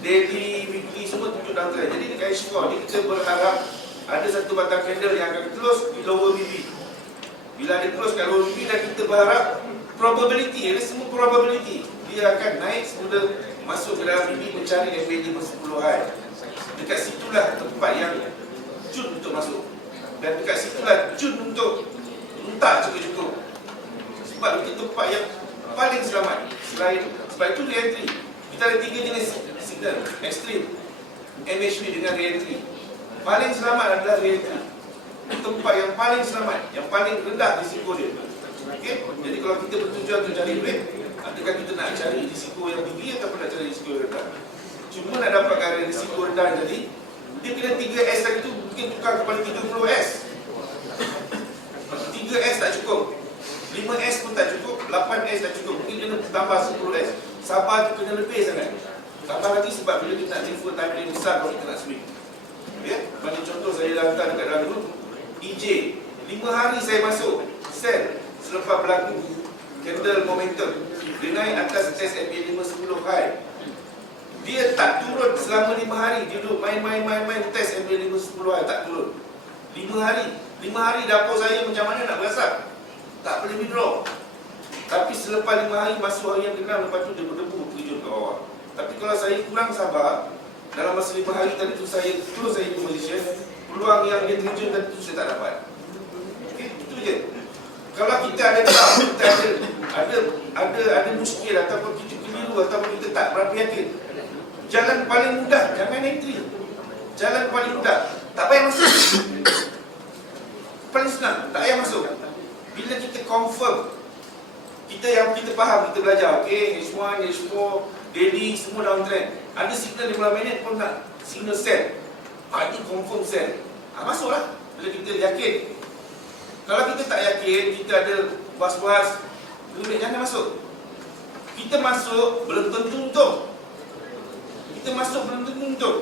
Daily, weekly semua tunjuk downtrend. Jadi dekat H4 ni kita berharap ada satu batang candle yang akan close di lower BB. Bila ada close kat lower BB, dan kita berharap probability, ada semua probability dia akan naik semula masuk ke dalam BB mencari MA50 high. Dekat situlah tempat yang cun untuk masuk. Dan dekat situlah cun untuk tak cukup-cukup. Sebab itu tempat yang paling selamat selain Sebab itu re-entry. Kita ada 3 jenis signal. Extreme, MHV dengan re-entry. Paling selamat adalah re-entry. Tempat yang paling selamat, yang paling rendah risiko dia. Okey? Jadi kalau kita bertujuan untuk cari break, adakah kita nak cari risiko yang tinggi ataupun nak cari risiko yang rendah? Cuma nak dapatkan risiko rendah jadi, dia kena 3S tadi tu mungkin tukar kepada 30S. 3S tak cukup, 5S pun tak cukup, 8S tak cukup, mungkin kena tambah 10S. Sabar tu kena lebih sangat. Tambah lagi sebab bila kita nak refer timeline besar kalau kita nak swing. Okay? Bagi contoh saya dah hantar dekat dalam dulu, EJ 5 hari saya masuk sell selepas berlaku candle momentum. Dia naik atas test MA 510 high. Dia tak turun selama 5 hari. Dia duduk main test MA 510 high, tak turun 5 hari. 5 hari dapur saya macam mana nak berasap, tak boleh withdraw. Tapi selepas 5 hari masuk hari yang ke-6, lepas tu dia berdebu terjun ke bawah. Tapi kalau saya kurang sabar, dalam masa 5 hari tadi tu saya close saya position, peluang yang dia terjun tadi tu saya tak dapat. Okay, itu je. Kalau kita ada tahu, kita ada muskil ataupun kita keliru ataupun kita tak berapa yakin, jalan paling mudah jangan entry. Jalan paling mudah, tak payah masuk. Paling senang, tak payah masuk. Bila kita confirm, kita faham, kita belajar, okey, H1, H4, daily semua downtrend. Ada signal 15 minit pun nak signal sell. Ini confirm sell. Masuklah bila kita yakin. Kalau kita tak yakin, kita ada was-was, lebih jangan masuk. Kita masuk belum tentu untung. Kita masuk belum tentu untung.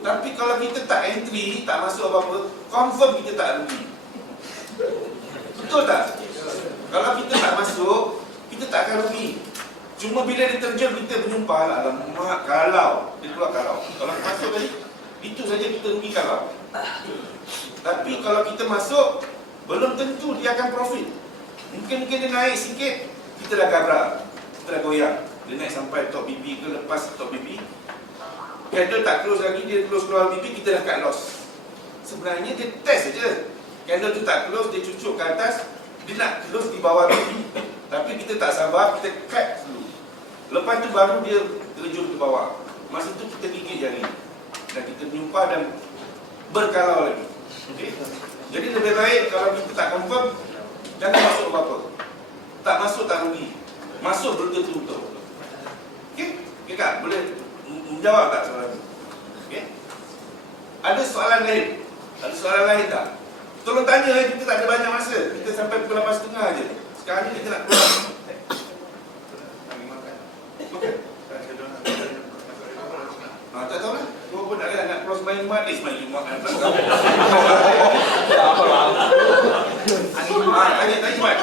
Tapi kalau kita tak entry, tak masuk apa-apa, confirm kita tak rugi. Betul tak? Kalau kita tak masuk, kita tak akan rugi. Cuma bila dia terjun, kita menyumpah, alamak, kalau dia keluar kalau masuk tadi, itu saja kita rugi kalau. Tapi kalau kita masuk, belum tentu dia akan profit. Mungkin dia naik sikit, kita dah gabrak, kita dah goyang. Dia naik sampai top BP ke, lepas top BP, candle tak close lagi, dia close keluar BP, kita dah cut loss. Sebenarnya dia test saja. Candle tu tak close, dia cucuk ke atas, dia nak close di bawah BP. Tapi kita tak sabar, kita cut dulu. Lepas tu baru dia terjun ke bawah. Masa tu kita gigit jari dan kita menyumpah dan berkalau lagi. Okay? Jadi lebih baik kalau kita tak confirm, jangan masuk apa-apa. Tak masuk tak rugi. Masuk belum tentu untung. Okey? Okey Kak, boleh menjawab tak soalan ni? Okey? Ada soalan lain? Ada soalan lain tak? Tolong tanya, kita tak ada banyak masa. Kita sampai pukul 8.30 aje. Sekarang ni kita nak keluar. Tak tahu lah. Kau pun nak cross main Jumaat ni, main Jumaat kan. Tak apa lah. Tanya Jumaat.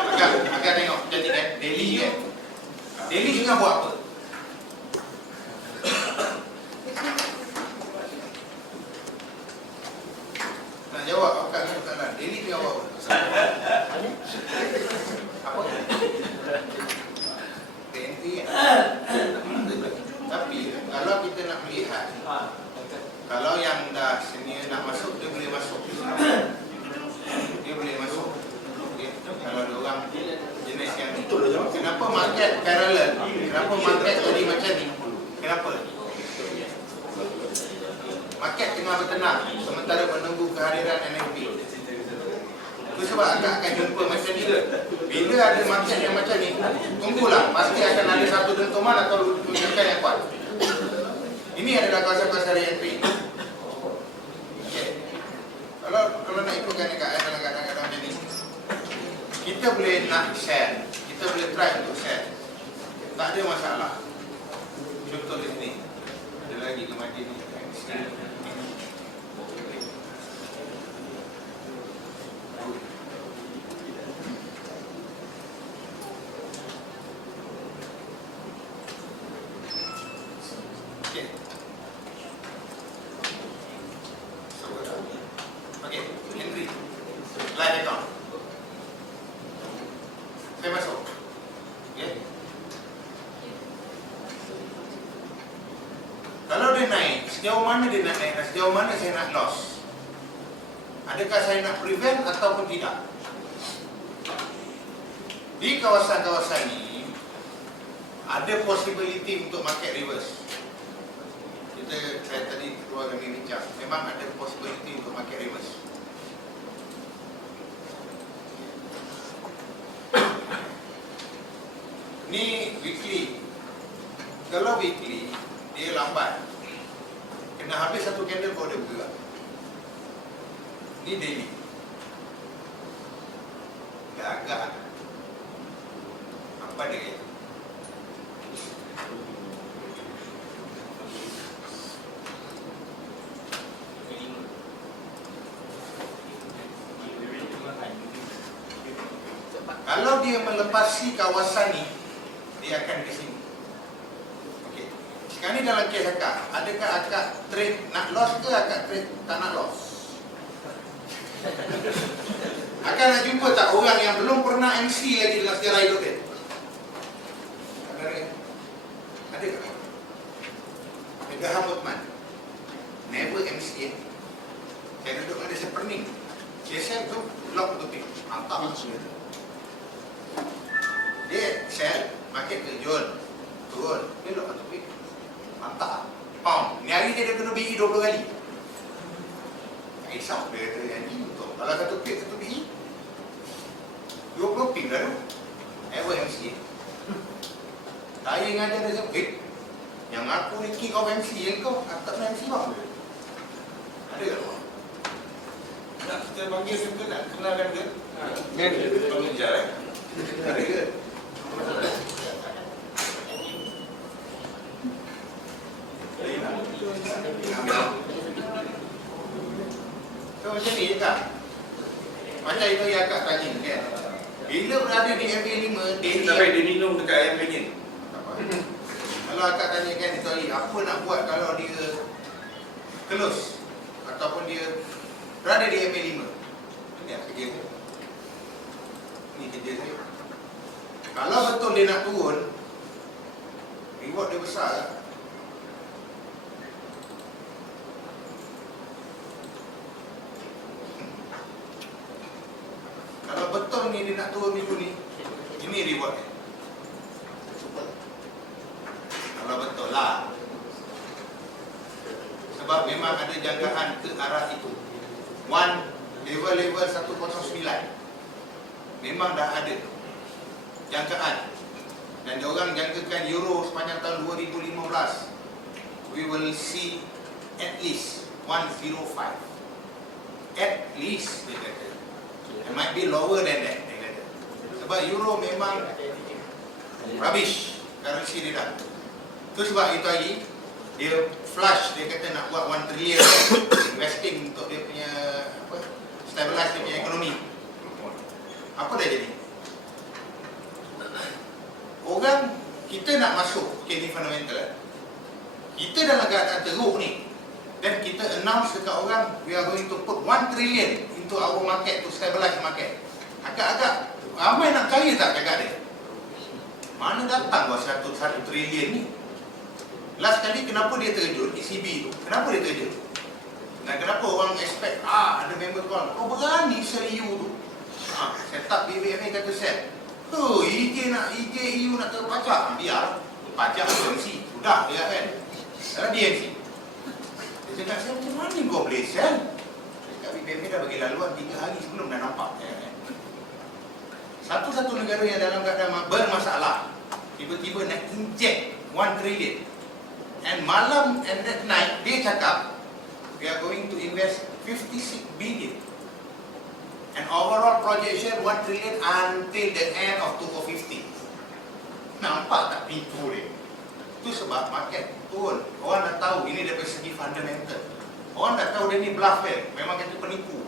Agak tengok jadi kan daily kan. Daily tengah buat apa? Nak jawab akak ni soalan. Daily tengah buat apa? Apa? TNT kan. Tapi kalau kita nak melihat, kalau yang dah senior nak masuk, dia boleh masuk. Dia boleh masuk. Okay. Kalau ada orang jenis yang itu, kenapa market parallel? Kenapa market tadi macam ni? Kenapa? Market tengah bertenang sementara menunggu kehadiran NFP. Itu sebab agak akan jumpa macam ni. Bila ada market yang macam ni, tunggulah, pasti akan ada satu dentuman atau tunjukkan yang kuat. Ini adalah kawasan-kawasan re-entry. Okay. Kalau nak ikutkan dekat kadang-kadang macam ni, kita boleh nak share, kita boleh try untuk share, tak ada masalah. Contoh di sini, ada lagi kematian ni. Sejauh mana dia nak naik dan sejauh mana saya nak loss? Adakah saya nak prevent ataupun tidak? Di kawasan-kawasan ini, ada possibility untuk market reverse. Saya tadi keluar dengan bincang, memang ada possibility untuk market reverse. Ni weekly. Kalau weekly, dia lambat. Kena habis satu candle baru dia bergerak. Ni daily. Agak-agak. Apa dia? Kalau dia melepasi kawasan ni, dia akan ke sini. Okey. Sekarang ni dalam kes akak, adakah akak trade nak loss ke akak trade tak nak loss? Akak nak jumpa tak orang yang belum pernah MC lagi dalam sejarah hidup dia? Ada ke? Megaham Uthman never MC. Saya duduk dengan dia, saya pening. CSM tu lock betul. Mantap. Dia sell, market terjun, turun, dia lock betul. Mantap. Pound. Ni hari dia kena BI 20 kali. Tak risau dia kata yang ni betul. Kalau satu BI 20 ping dah tu. Ever MC. Saya ngajar dia sebut, yang aku ni king of MC, yang kau tak pernah MC bang. Ada ke? Nak kita panggil ke nak kenalkan ke? Pengejar ada ke? So macam ni tak? Macam itu yang akak tanya kan? Bila berada di MA5, daily Sampai dia minum dekat ayam penyet. kalau akak tanya kan, sorry, apa nak buat kalau dia close ataupun dia berada di MA5? Ini kerja saya. Ini kerja saya. Kalau betul dia nak turun, reward dia besar. Kalau betul ni dia nak turun minggu ni, ini reward dia. Kalau betul lah. Sebab memang ada jangkaan ke arah itu. Level 109 memang dah ada jangkaan. Dan diorang jangkakan euro sepanjang tahun 2015 we will see at least 105. At least dia kata. It might be lower than that dia kata. Sebab euro memang rubbish currency dia dah. Itu sebab itu lagi dia flush, dia kata nak buat 1 trillion investing untuk dia punya apa, stabilize dia punya ekonomi. Apa dah jadi? Orang kita nak masuk ke ni fundamental. Kita dalam keadaan teruk ni dan kita announce dekat orang we are going to put 1 trillion into our market to stabilize market. Agak-agak ramai nak kaya tak cakap dia? Mana datang buat 1 trillion ni? Last kali kenapa dia terkejut ECB tu? Kenapa dia terkejut? Dan kenapa orang expect ada member call, kau berani sell EU tu? Set up BBMA kata sell. EJ EU nak terpajak, biar pajak DMC. Sudah dia kan. Dalam DMC. Dia cakap, saya macam mana kau boleh sell? Dekat BBMA dah bagi laluan 3 hari sebelum dah nampak. Satu-satu negara yang dalam keadaan bermasalah tiba-tiba nak inject 1 trillion. And malam and that night dia cakap we are going to invest 56 billion. And overall projection 1 trillion until the end of 2050. Nampak tak tipu dia? Itu sebab market turun. Orang dah tahu ini dari segi fundamental. Orang dah tahu dia ni bluff dia. Memang kata penipu.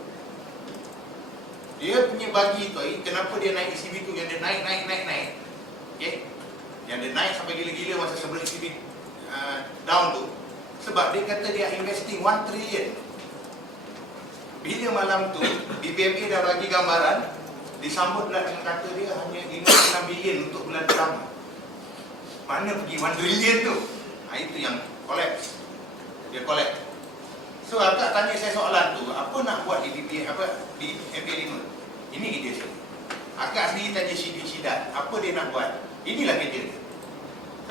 Dia punya bagi tu, kenapa dia naik ECB tu yang dia naik. Okay? Yang dia naik sampai gila-gila masa sebelum ECB down tu. Sebab dia kata dia investing 1 trillion. Bila malam tu BBMA dah bagi gambaran, disambut pula dengan kata dia hanya 56 bilion untuk bulan pertama. Mana pergi 1 trillion tu? Itu yang collapse. Dia collapse. So akak tanya saya soalan tu, apa nak buat di MA5? Ini kerja saya. Akak sendiri tanya Syidat, apa dia nak buat? Inilah kerja dia.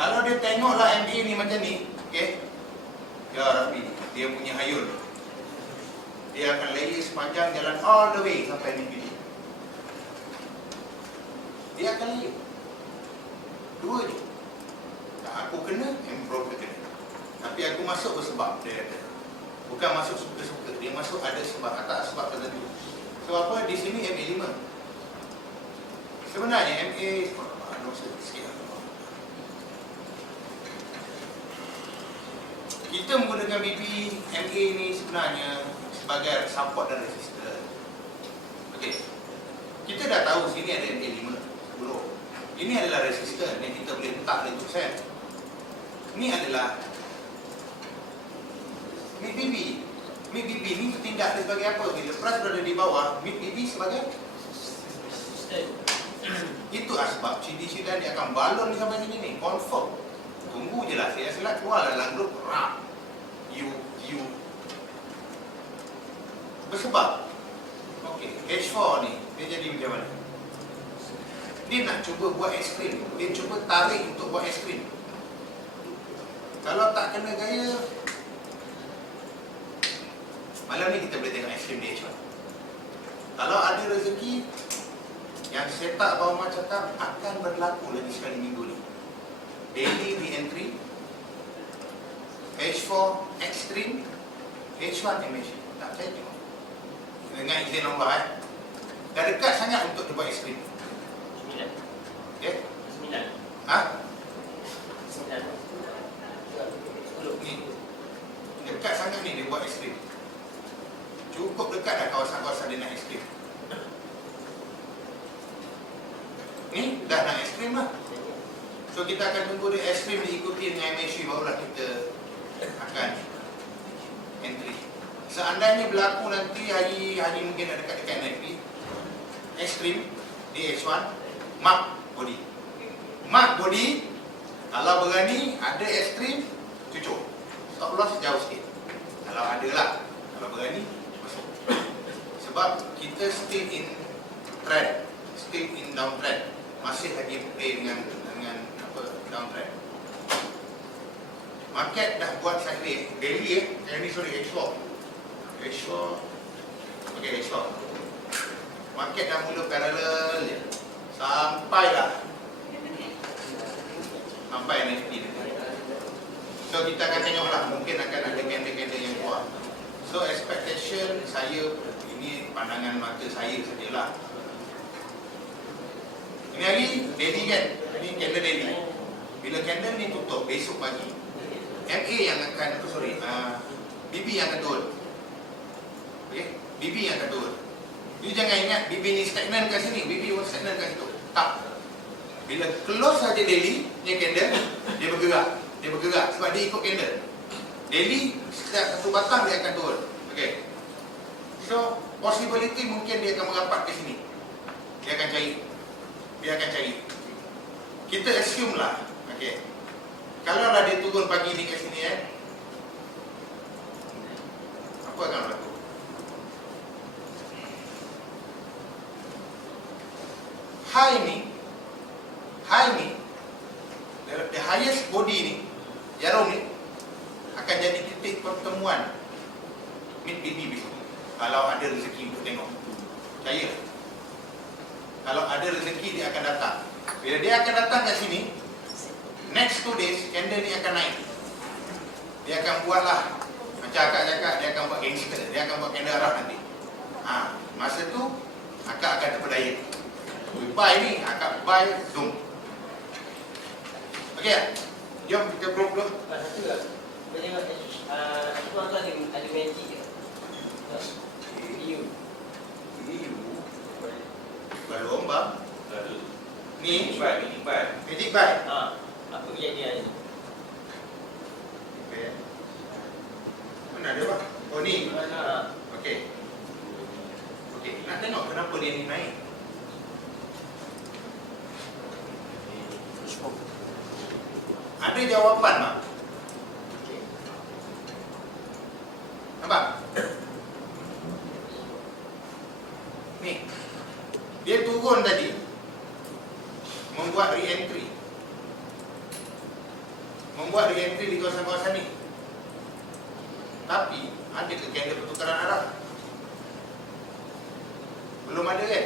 Kalau dia tengoklah MA ni macam ni, okey. Ya Rabbi, dia punya hayul. Dia akan layer sepanjang jalan all the way sampai BB. Dia akan layer. Dua je. Tak aku kena, broker kena. Tapi aku masuk bersebab, dia kata. Bukan masuk suka-suka, dia masuk ada sebab, tak sebab tertentu. Sebab apa? Di sini MA 5. Sebenarnya MA sikit lah. Kita menggunakan BP MA ni sebenarnya sebagai support dan resistor. Okey. Kita dah tahu sini ada MA 5 10. Ini adalah resistor yang kita boleh letak di set. Ini adalah mid BB. Mid BB ni bertindak dia sebagai apa? Bila price berada di bawah, mid BB sebagai itu sebab CDC dan dia akan balon ni sampai sini ni, confirm. Tunggu je lah, saya selak keluar dalam grup rap. You bersebab. Okey, H4 ni dia jadi macam mana? Dia nak cuba buat ekstrim. Dia cuba tarik untuk buat ekstrim. Kalau tak kena gaya, malam ni kita boleh tengok ekstrim dia H1. Kalau ada rezeki, yang set up bawah macam cakap akan berlaku lagi sekali minggu ni. Daily re-entry, H4 extreme, H1 MH. Tak saya tengok. Dengan izin Allah dah dekat sangat untuk dia buat ekstrim. 9. Okay? 9. Ha? 9. 10. Ni. Dekat sangat ni dia buat ekstrim. Cukup dekat dah kawasan-kawasan dia nak ekstrim. Ni dah nak ekstrim lah. So kita akan tunggu dia ekstrim diikuti dengan MHU, barulah kita akan entry. Seandainya berlaku nanti hari mungkin dah dekat-dekat NFP ekstrim di H1, mark body. Mark body, kalau berani ada ekstrim, cucuk. Stop loss jauh sikit. Kalau ada lah, kalau berani masuk. Sebab kita still in trend, still in downtrend. Masih lagi play dengan downtrend. Market dah buat sideways daily H4. Okey, H4. Market dah mula parallel je. Sampai NFP ni. So kita akan tengoklah, mungkin akan ada candle-candle yang kuat. So expectation saya, ini pandangan mata saya sajalah. Ini hari daily kan? Ini candle daily. Bila candle ni tutup besok pagi, MA yang akan BB yang akan turun. Okey, BB yang akan turun. You jangan ingat BB ni stagnan kat sini, BB pun stagnan kat situ. Tak. Bila close saja daily ni candle, dia bergerak sebab dia ikut candle. Daily setiap satu batang dia akan turun. Okey. So possibility mungkin dia akan merapat ke sini. Dia akan cari. Kita assume lah. Okey. Kalau lah dia turun pagi ni ke sini apa akan berlaku? High ni the highest body ni, jarum ni akan jadi titik pertemuan mid BB besok. Kalau ada rezeki untuk tengok. Percaya. Kalau ada rezeki dia akan datang. Bila dia akan datang kat sini, next 2 days candle ni akan naik. Dia akan buatlah macam akak cakap, dia akan buat gangster, dia akan buat candle arah nanti. Masa tu akak akan terpedaya. Buy ni, akak buy zoom. Okey, jom kita bro. Satu lah. Boleh tengok H1 tu ada magic ke? EU. Belum bang. Ni Mini buy. magic buy. Apa kejadian ni? Okey. Mana dia bang? Oh ni. Okey. Nak tengok kenapa dia ni naik. Ada jawapan mak. Nampak? Ni. Dia turun tadi, membuat re-entry. re-entry di kawasan-kawasan ni. Tapi ada ke kender pertukaran arah? Belum ada kan?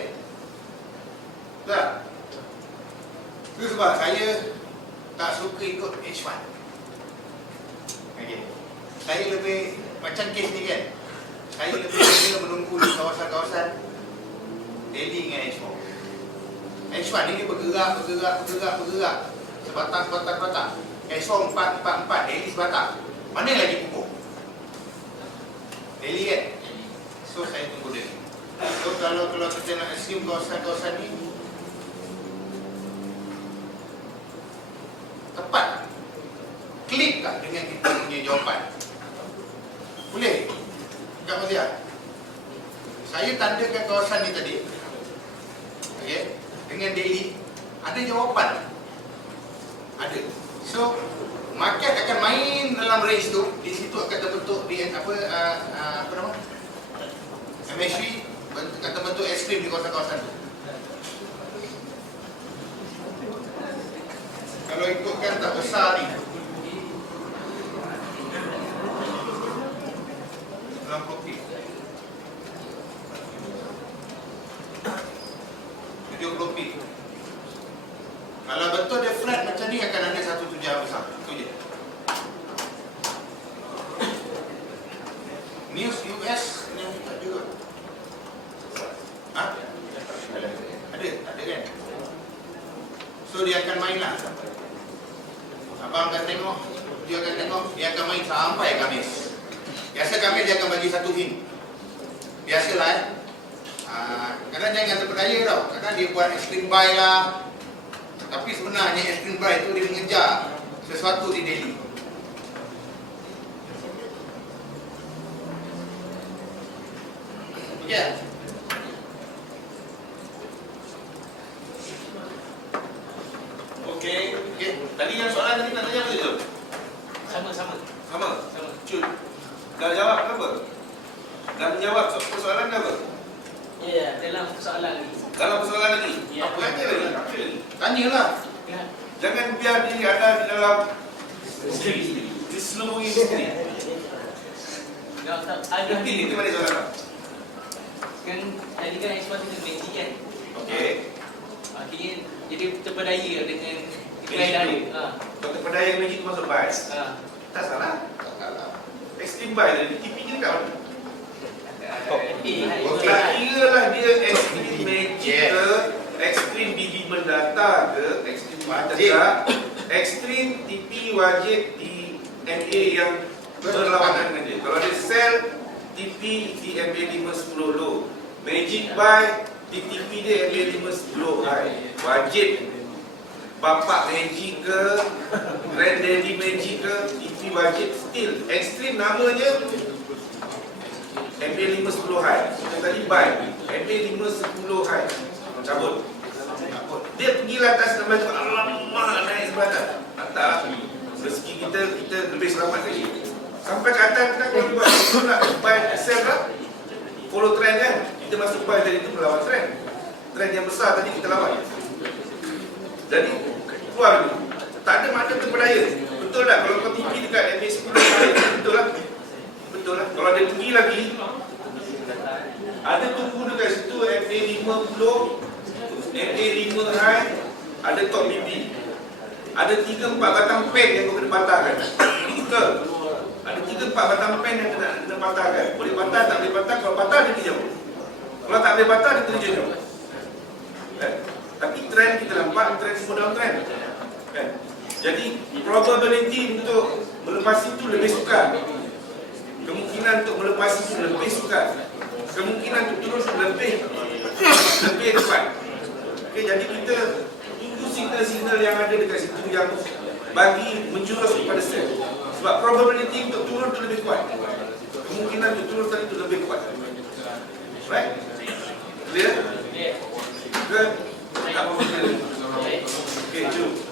Tak? Itu sebab saya tak suka ikut H1. Okay. Saya lebih macam kes ni kan, saya lebih suka menunggu di kawasan-kawasan Delhi dengan H4. H1 ni dia bergerak sebatang. H4 4 Delhi sebatang. Mana yang lagi pupuk? Delhi kan? So saya tunggu Delhi. So kalau kita nak assume kawasan-kawasan ni tepat, klik tak dengan kita punya jawapan? Boleh? Kak Mazia, saya tandakan kawasan ni tadi, okay, dengan Delhi, ada jawapan. Ada. So market akan main dalam range tu. Di situ akan terbentuk apa nama? MACD akan terbentuk ekstrim di kawasan-kawasan tu. Kalau ikutkan tak besar ni 60 pip 70 pip. Kalau betul dia flat macam ni, akan ada satu tujuan besar. Itu je. News US ni tak juga. Ha? Ada kan? So dia akan main lah. Abang akan tengok, dia akan main sampai Khamis. Biasa Khamis dia akan bagi satu hint. Biasalah kadang jangan terpedaya tau. Kadang dia buat extreme buy lah. Tapi sebenarnya extreme buy tu dia mengejar sesuatu di Delhi. Okay? Okey. Tadi yang soalan tadi nak tanya apa tu? Sama. Cun. Dah jawab ke apa? Dah menjawab persoalan ke apa? Ya, dalam soalan ni. Dalam persoalan lagi? Ya. Apa lagi? Tanyalah. Ya. Jangan biar diri anda di dalam di seluruh industri. Ada Itu mana soalan? kan tadi kan ekspor kita Malaysia kan. Okey. Artinya jadi terpedaya dengan iklan ada. Kau terpedaya magic tu masuk buy. Tak salah. Tak kalah. Extreme buy dari TP ni dekat mana? Okey. Tak kira lah dia extreme magic ke, extreme BD mendata ke, extreme mendata, extreme TP wajib di MA yang berlawanan dengan dia. Kalau dia sell TP di MA 510 low, magic buy di TP dia MA 510 high, wajib. Bapak Magic ke, Granddaddy Magic ke, TP wajib still. Extreme namanya MA 510 high. Kita tadi buy MA 510 high. Cabut. Dia pergi lah atas nama tu, alamak naik sebelah atas. Atas rezeki kita lebih selamat lagi. Sampai ke atas kita kalau buat kita nak buy sell lah, follow trend kan. Kita masuk buy tadi tu melawan trend. Trend yang besar tadi kita lawan. Jadi keluar dulu. Tak ada makna terpedaya. Betul tak? Kalau kau tinggi dekat MA 10 high, betul lah. Betul lah. Kalau dia tinggi lagi, ada tunggu dekat situ MA 50, MA 5 high, ada top BB. Ada 3-4 batang pen yang kau kena patahkan. Betul. Ada 3-4 batang pen yang kena patahkan. Boleh patah, tak boleh patah. Kalau patah dia terjauh. Kalau tak boleh patah dia terjauh. Tapi trend kita nampak, trend semua dalam trend. Jadi probability untuk melepas itu lebih sukar. Kemungkinan untuk melepas itu lebih sukar. Kemungkinan untuk turun lebih cepat. Okay, jadi kita tunggu signal-signal yang ada dekat situ yang bagi menjurus kepada sell. Sebab probability untuk turun itu lebih kuat. Kemungkinan untuk turun tadi itu lebih kuat. Right? Clear? Good? Tak apa-apa. Okay, jom.